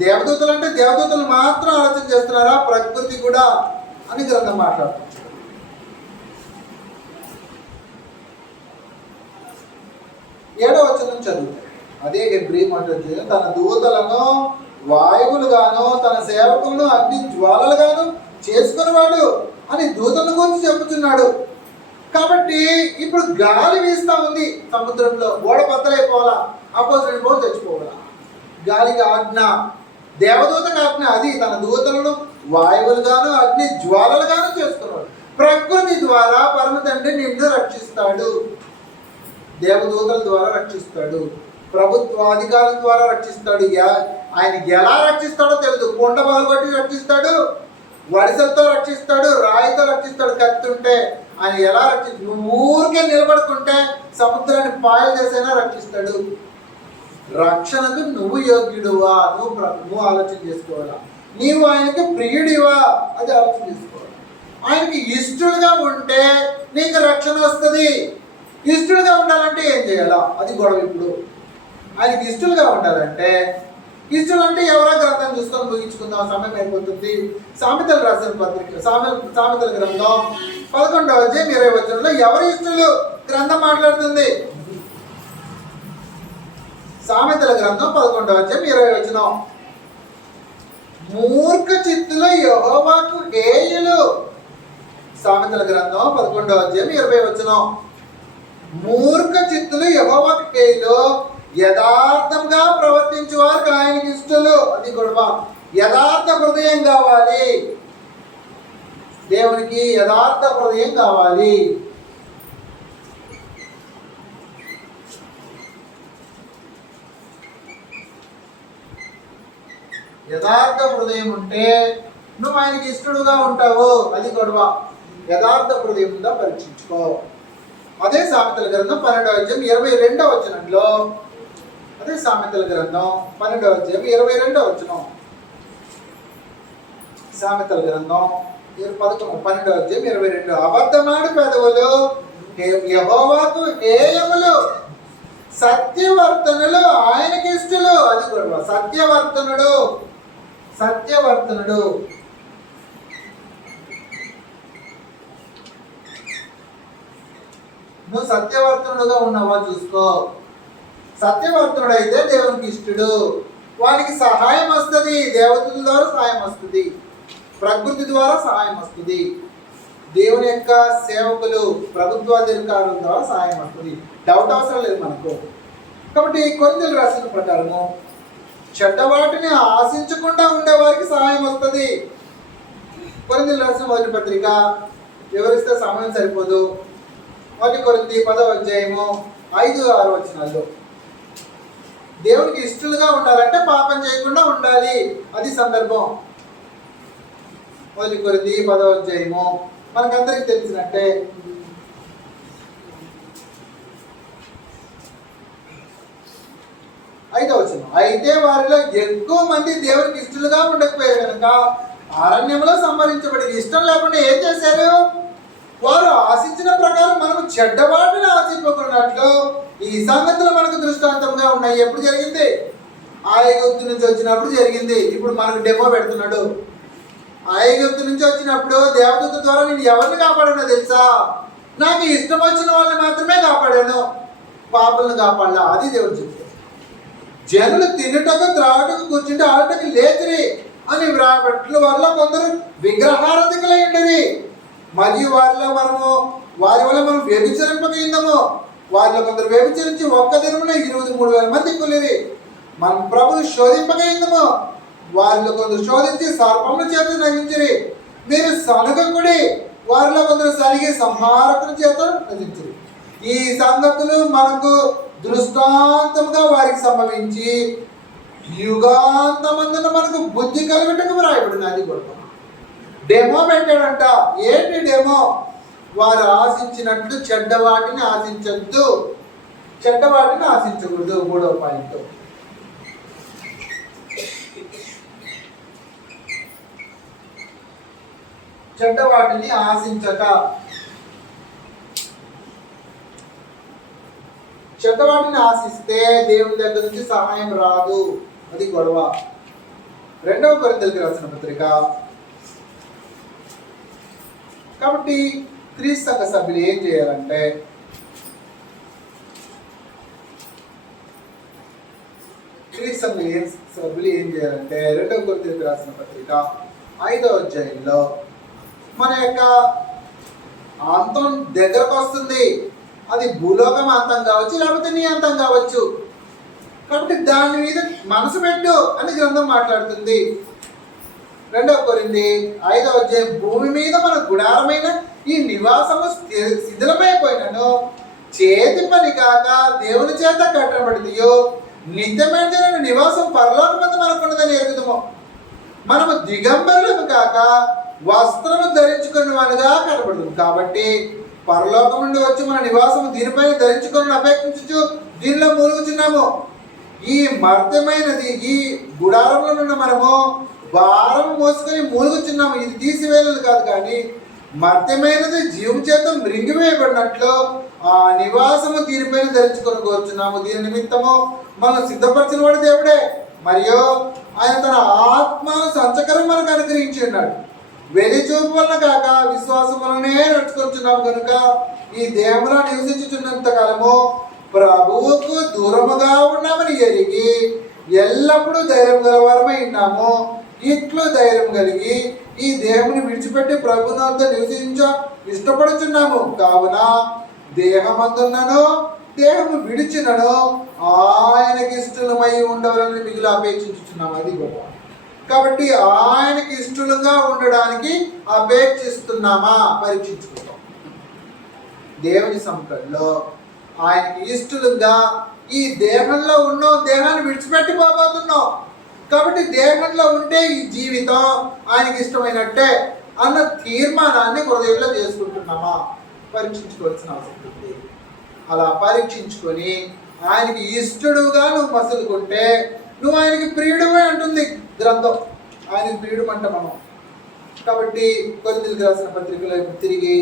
దేవదూతలు. అంటే దేవదూతలు మాత్రం ఆలోచన చేస్తున్నారా? ప్రకృతి కూడా అని గ్రంథం మాట్లాడుతుంది. 7వ వచనం చదువుతారు. అదే హెబ్రీ మాట్లాడుతుంది, తన దూతలను వాయువులుగాను తన సేవకులను అగ్ని జ్వాలలుగాను చేసుకునేవాడు అని దూతలను గురించి చెప్పుచున్నాడు. కాబట్టి ఇప్పుడు గాలి వీస్తా ఉంది సముద్రంలో, ఓడ బద్దలైపోవాలా? Opposite pole తెచ్చిపోవాలా? గాలికి ఆజ్ఞ, దేవదూతకు ఆజ్ఞ. అది తన దూతలను వాయువులుగాను అగ్ని జ్వాలలుగాను చేసుకున్నాడు. ప్రకృతి ద్వారా పరమ తండ్రి నిన్ను రక్షిస్తాడు, దేవదూతల ద్వారా రక్షిస్తాడు, ప్రభుత్వాధికారుల ద్వారా రక్షిస్తాడు. ఆయన ఎలా రక్షిస్తాడో తెలుసు. కొండ పగలగొట్టి రక్షిస్తాడు, వడిసలతో రక్షిస్తాడు, రాయితో రక్షిస్తాడు. కత్తి ఉంటే ఆయన ఎలా నువ్వు ఊరికే నిలబడుకుంటే సముద్రాన్ని పాయలు చేసైనా రక్షిస్తాడు. రక్షణకు నువ్వు యోగ్యుడువా, నువ్వు ఆలోచన చేసుకోవాలా. నీవు ఆయనకి ప్రియుడివా, అది ఆలోచన చేసుకోవాలి. ఆయనకి ఇష్టడుగా ఉంటే నీకు రక్షణ వస్తుంది. ఇష్టడుగా ఉండాలంటే ఏం చేయాలా, అది గొడవ. ఇప్పుడు ఆయనకి ఇష్టలుగా ఉండాలంటే, ఇష్టలు అంటే ఎవరో గ్రంథం చూసుకొని ముగించుకుందాం, సమయం అయిపోతుంది. సామెతలు రాసిన పత్రిక సామెతల గ్రంథం 11వ అధ్యాయం 20వ వచనంలో ఎవరి ఇష్టలు గ్రంథం మాట్లాడుతుంది. సామెతల గ్రంథం 11వ అధ్యాయం 20వ వచనం, మూర్ఖ చిత్తులు యెహోవాకు హేయులు. సామెతల గ్రంథం 11వ అధ్యాయం 20వ వచనం, మూర్ఖ చిత్తులు యెహోవాకు హేయులు, యథార్థంగా ప్రవర్తించే వారికి ఆయనకి ఇష్టలు. అది గొడవ. యథార్థ హృదయం కావాలి దేవునికి, యథార్థ హృదయం కావాలి. యథార్థ హృదయం ఉంటే నువ్వు ఆయనకి ఇష్టడుగా ఉంటావు, అది గొడవ. యథార్థ హృదయం ఉందా పరీక్షించుకో. అదే సామెతల గ్రంథం 12వ అధ్యాయం 22వ వచనంలో, అదే సామెతల గ్రంథం 12వ అధ్యాయం 22వ వచనం, సామెతల గ్రంథం 12వ అధ్యాయం 22, అబద్ధమాడు పెదవులు యెహోవాకు హేయములు, సత్యవర్తనులు ఆయనకి ఇష్టలు. అది గొడవ. సత్యవర్తనుడు నువ్వు సత్యవర్తనుడుగా ఉన్నావా చూసుకో. సత్యవర్తనుడు అయితే దేవునికి ఇష్టడు. వానికి సహాయం వస్తుంది, దేవతల ద్వారా సహాయం వస్తుంది, ప్రకృతి ద్వారా సహాయం వస్తుంది, దేవుని యొక్క సేవకులు ప్రభుత్వాధికారుల ద్వారా సహాయం వస్తుంది. డౌట్ అవసరం లేదు మనకు. కాబట్టి కొరింథీయులకు రాసిన ప్రకారము చెడ్డవాటిని ఆశించకుండా ఉండే వారికి సహాయం వస్తుంది. కొరింథీయులకు రాసిన మొదటి పత్రిక వివరిస్తే సమయం సరిపోదు. 1 కొరింథీ 10వ అధ్యాయము 5-6 వచనాల్లో, దేవునికి ఇష్టలుగా ఉండాలంటే పాపం చేయకుండా ఉండాలి, అది సందర్భం. 1 కొరింథీ 10వ అధ్యాయము మనకందరికి తెలిసినట్టే. 5వ వచనం, అయితే వారిలో ఎక్కువ మంది దేవునికి ఇష్టలుగా ఉండకపోయారు కనుక అరణ్యంలో సంహరించబడి. ఇష్టం లేకుండా ఏం చేశారు? వారు ఆశించిన ప్రకారం మనము చెడ్డవాటిని ఆశింపకున్నట్లు ఈ సంగతులు మనకు దృష్టాంతంగా ఉన్నాయి. ఎప్పుడు జరిగింది? ఐగుప్తు నుంచి వచ్చినప్పుడు జరిగింది. ఇప్పుడు మనకు డెమో పెడుతున్నాడు. ఐగుప్తు నుంచి వచ్చినప్పుడు దేవదూత ద్వారా నేను ఎవరిని కాపాడానో తెలుసా? నాకు ఇష్టం వచ్చిన వాళ్ళని మాత్రమే కాపాడాను, పాపులను కాపాడలా. అది దేవుడు చెప్తాడు. జనులు తినుటకు త్రాగుటకు కూర్చుంటే ఆటకు లేచిరి అని వ్రాయబట్లు వారిలో కొందరు విగ్రహారాధికులై ఉండేది. మరియు వారి వల్ల మనం వ్యభిచరింపకయిందము. వారిలో కొందరు వ్యభిచరించి ఒక్క దినమున 23,000 మంది కొలిరి. మనం ప్రభుని శోధింపకయిందము. వారిలో కొందరు శోధించి సర్పముల చేత నశించిరి. మీరు సనగకుడి. వారిలో కొందరు సరిగి సంహారకుని చేత నశించిరి. ఈ సంగతులు మనకు దృష్టాంతముగా వారికి సంభవించి యుగాంతమందున మనకు బుద్ధి కలుగుటకు వ్రాయబడింది. అది కూడా డెమో పెట్టాడంట. ఏంటి డెమో? వారు ఆశించినట్లు చెడ్డవాటిని ఆశించద్దు, చెడ్డవాటిని ఆశించకూడదు. 3వ పాయింట్, చెడ్డవాటిని ఆశించక. చెడ్డవాటిని ఆశిస్తే దేవుని దగ్గర నుంచి సహాయం రాదు, అది గొడవ. 2వ కొరింథీయులకు రాసిన పత్రిక. కాబట్టి క్రీస్తు సంఘ సభ్యులు ఏం చేయాలంటే, క్రీస్తు సంఘ సభ్యులు ఏం చేయాలంటే 2వ కొరింథీయులకు రాసిన పత్రిక 5వ అధ్యాయంలో మన యొక్క అంతం దగ్గరకు వస్తుంది. అది భూలోకం అంతం కావచ్చు, లేకపోతే నీ అంతం కావచ్చు. కాబట్టి దాని మీద మనసు పెట్టు అని గ్రంథం మాట్లాడుతుంది. 2వ కొరింథీ 5వ అధ్యాయం, భూమి మీద మన గుడారమైన ఈ నివాసము శిథిలమైపోయినను చేతి పని కాక దేవుని చేత కట్టబడియో నిత్యమైన నివాసం పరలోకమందు మనకున్నదని ఎరుగుదము. మనము దిగంబరులకు కాక వస్త్రము ధరించుకున్న వాళ్ళుగా కనబడుతుంది. కాబట్టి పరలోకం నుండి వచ్చి మన నివాసము దీనిపైన ధరించుకొని అపేక్షించు దీనిలో మూలుగుచున్నాము. ఈ మర్త్యమైనది ఈ గుడారంలో ఉన్న మనము భారం మోసుకొని మూలుగుచున్నాము. ఇది తీసివేయలేదు కాదు, కానీ మర్త్యమైనది జీవం చేత మృంగివేయబడినట్లు ఆ నివాసము దీనిపైన ధరించుకొని కోరుచున్నాము. దీని నిమిత్తము మనం సిద్ధపరిచిన వాడు దేవుడే, మరియు ఆయన తన ఆత్మను సంచకరం మనకు అనుగ్రహించి ఉన్నాడు. వెలిచూపు వలన కాక విశ్వాసం వలనే నడుచుకొచ్చున్నాము కనుక ఈ దేహంలో నివసించుచున్నంత కాలము ప్రభువుకు దూరముగా ఉన్నామని ఎరిగి ఎల్లప్పుడూ ధైర్యం గలవారమై ఉన్నాము. ఇట్లు ధైర్యం కలిగి ఈ దేహముని విడిచిపెట్టి ప్రభునంతా నివసించ ఇష్టపడుచున్నాము. కావున దేహమందున్నను దేహము విడిచినను ఆయనకి ఇష్టలమై ఉండవాలని మిగిలి అపేక్షించుచున్నాము. అది గొప్ప. కాబట్టి ఆయనకి ఇష్టలుగా ఉండడానికి అపేక్షిస్తున్నామా పరీక్షించుకుంటాం. దేవుని సముఖంలో ఆయనకి ఇష్టలుగా ఈ దేహంలో ఉన్నాం, దేహాన్ని విడిచిపెట్టి పోబోతున్నాం. కాబట్టి దేహంలో ఉంటే ఈ జీవితం ఆయనకి ఇష్టమైనట్టే అన్న తీర్మానాన్ని హృదయంలో చేసుకుంటున్నామా పరీక్షించుకోవాల్సిన అవసరం ఉంది. అలా పరీక్షించుకొని ఆయనకి ఇష్టడుగా నువ్వు మసులుకుంటే నువ్వు ఆయనకి ప్రియుడువే అంటుంది గ్రంథం. ఆయనకి ప్రియుడు అంట మనం. కాబట్టి కొరింథీయులకు రాసిన పత్రికలో తిరిగి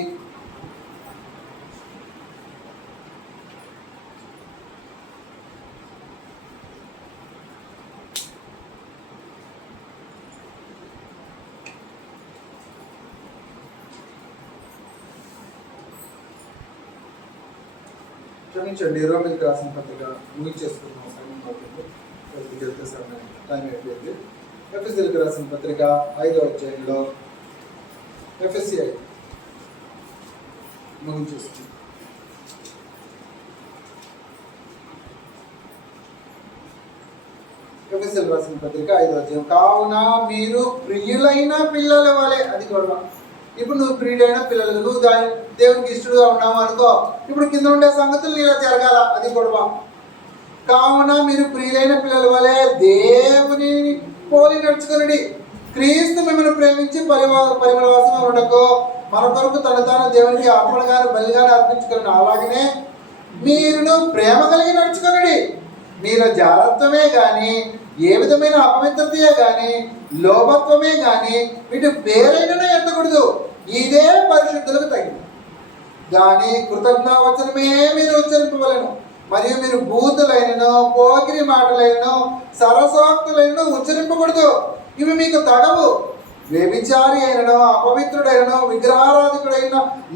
క్షమించండి, రోమిలకు రాసిన పత్రిక ముగించేసుకున్నాం. టైం అయిపోయింది. ఎఫ్ఎస్సీలకు రాసిన పత్రిక 5వ అధ్యాయంలో ఎఫ్ఎస్సీ 5 ముగించేసుకున్నాం. ఎఫ్ఎస్సీలకు రాసిన పత్రిక 5వ అధ్యాయం. కావున మీరు ప్రియులైన పిల్లల వలె, అది గొడవ. ఇప్పుడు నువ్వు ప్రియుడైన పిల్లలు, నువ్వు దేవునికి ఇష్టడుగా ఉన్నావు అనుకో, ఇప్పుడు కింద ఉండే సంగతులు ఇలా జరగాల, అది గొడవ. కావున మీరు ప్రియులైన పిల్లల వలె దేవుని పోలి నడుచుకుని క్రీస్తు మిమ్మల్ని ప్రేమించి పరిమళవాసంగా ఉండకు మన కొరకు తన తాను దేవునికి అర్పణగాను బలిగాను అర్పించుకుని అలాగనే మీరు ప్రేమ కలిగి నడుచుకుని మీలో జాగ్రత్తమే కానీ ఏ విధమైన అపవిత్రతయే కానీ లోభత్వమే కానీ వీటి పేరైనా ఎత్తకూడదు. ఇదే పరిశుద్ధులకు తగింది. కానీ కృతజ్ఞావచనమే మీరు ఉచ్చరింపవలను. మరియు మీరు బూతులైనను పోకిరి మాటలైనను సరసోక్తులైనను ఉచ్చరింపకూడదు. ఇవి మీకు తగవు. వ్యభిచారి అయినను అపవిత్రుడైనను విగ్రహారాధికుడైన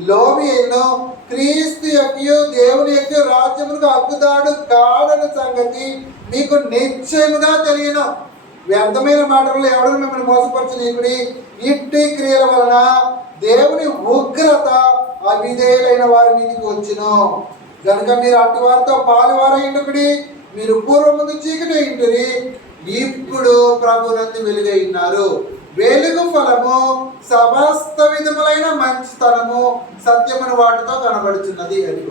లోబి అయినను క్రీస్తు యొక్క దేవుని యొక్క రాజ్యములకు హక్కుదాడు కాడని సంగతి మీకు నిశ్చయముగా తెలియను. వ్యర్థమైన మాటల్లో ఎవరు మిమ్మల్ని మోసపరచనీకుడి. ఇట్టి క్రియల వలన దేవుని ఉగ్రత అవిధేయులైన వారి మీదకి వచ్చును. కనుక మీరు అట్టి వారితో పాలువారైండుకుడి. మీరు పూర్వముందు చీకటి అయింటురి, ఇప్పుడు ప్రభునందు వెలుగై ఉన్నారు. వెలుగు ఫలము సమస్త విధములైన మంచితనము సత్యమును వాటితో కనబడుచున్నది. అది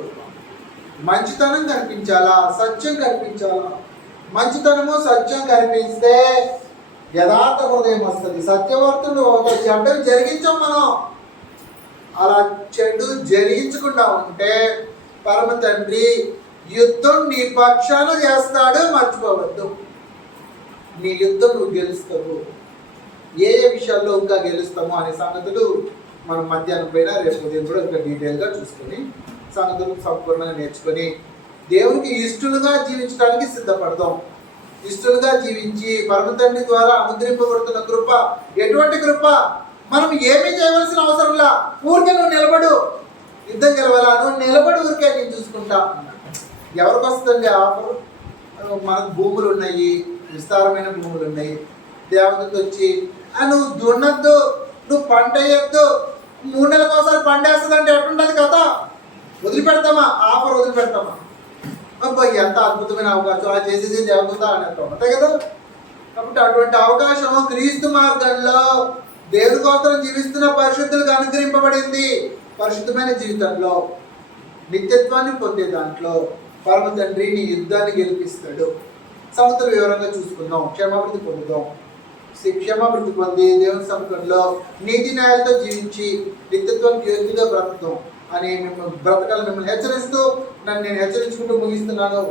మంచితనం కనిపించాలా, సత్యం కనిపించాలా. మంచితనము సత్యం కనిపిస్తే యథార్థ హృదయం వస్తుంది. సత్యవర్తుడు ఒక చెడ్డను జరిగించాం మనం. అలా చెడు జరిగించకుండా ఉంటే పరమ తండ్రి యుద్ధం నీ పక్షాన చేస్తాడు, మర్చిపోవద్దు. నీ యుద్ధం నువ్వు గెలుస్తావు. ఏ ఏ విషయాల్లో ఇంకా గెలుస్తామో అనే సంగతులు మనం మధ్యాహ్నం పైన రేపు ఉదయం కూడా ఇంకా డీటెయిల్గా చూసుకొని సంగతులు సంపూర్ణంగా నేర్చుకొని దేవునికి ఇష్టలుగా జీవించడానికి సిద్ధపడదాం. ఇష్టలుగా జీవించి పరమ తండ్రి ద్వారా అనుగ్రహింపబడుతున్న కృప ఎటువంటి కృప. మనం ఏమీ చేయవలసిన అవసరంలా. ఊరికే నువ్వు నిలబడు, యుద్ధం గెలవాలా, నువ్వు నిలబడి ఊరికే నేను చూసుకుంటా. ఎవరికి వస్తుంది ఆఫర్? మనకు భూములు ఉన్నాయి, విస్తారమైన భూములు ఉన్నాయి. దేవతతో వచ్చి నువ్వు దున్నద్దు, నువ్వు పంట వేయద్దు, 3 నెలలకు ఒకసారి పంట వేస్తుందంటే ఎట్లుంటుంది కదా? వదిలిపెడతామా? ఆఫర్ వదిలిపెడతామా? అబ్బా ఎంత అద్భుతమైన అవకాశం, అలా చేసేది దేవత అని అంటాం, అంతే కదా. కాబట్టి అటువంటి అవకాశం క్రీస్తు మార్గంలో దేవుని కోసం జీవిస్తున్న పరిశుద్ధులకు అనుగ్రహింపబడింది. పరిశుద్ధమైన జీవితంలో నిత్యత్వాన్ని పొందే దాంట్లో పరమ తండ్రి నీ యుద్ధాన్ని గెలిపిస్తాడు. సంగతులు వివరంగా చూసుకుందాం, క్షేమాభివృద్ధి పొందుదాం. క్షమాభివృద్ధి పొంది దేవుని సముఖంలో నీతి న్యాయాలతో జీవించి నిత్యత్వం యోగ్యుగా బ్రతుకుతాం అని మిమ్మల్ని హెచ్చరిస్తూ నేను హెచ్చరించుకుంటూ ముగిస్తున్నాను.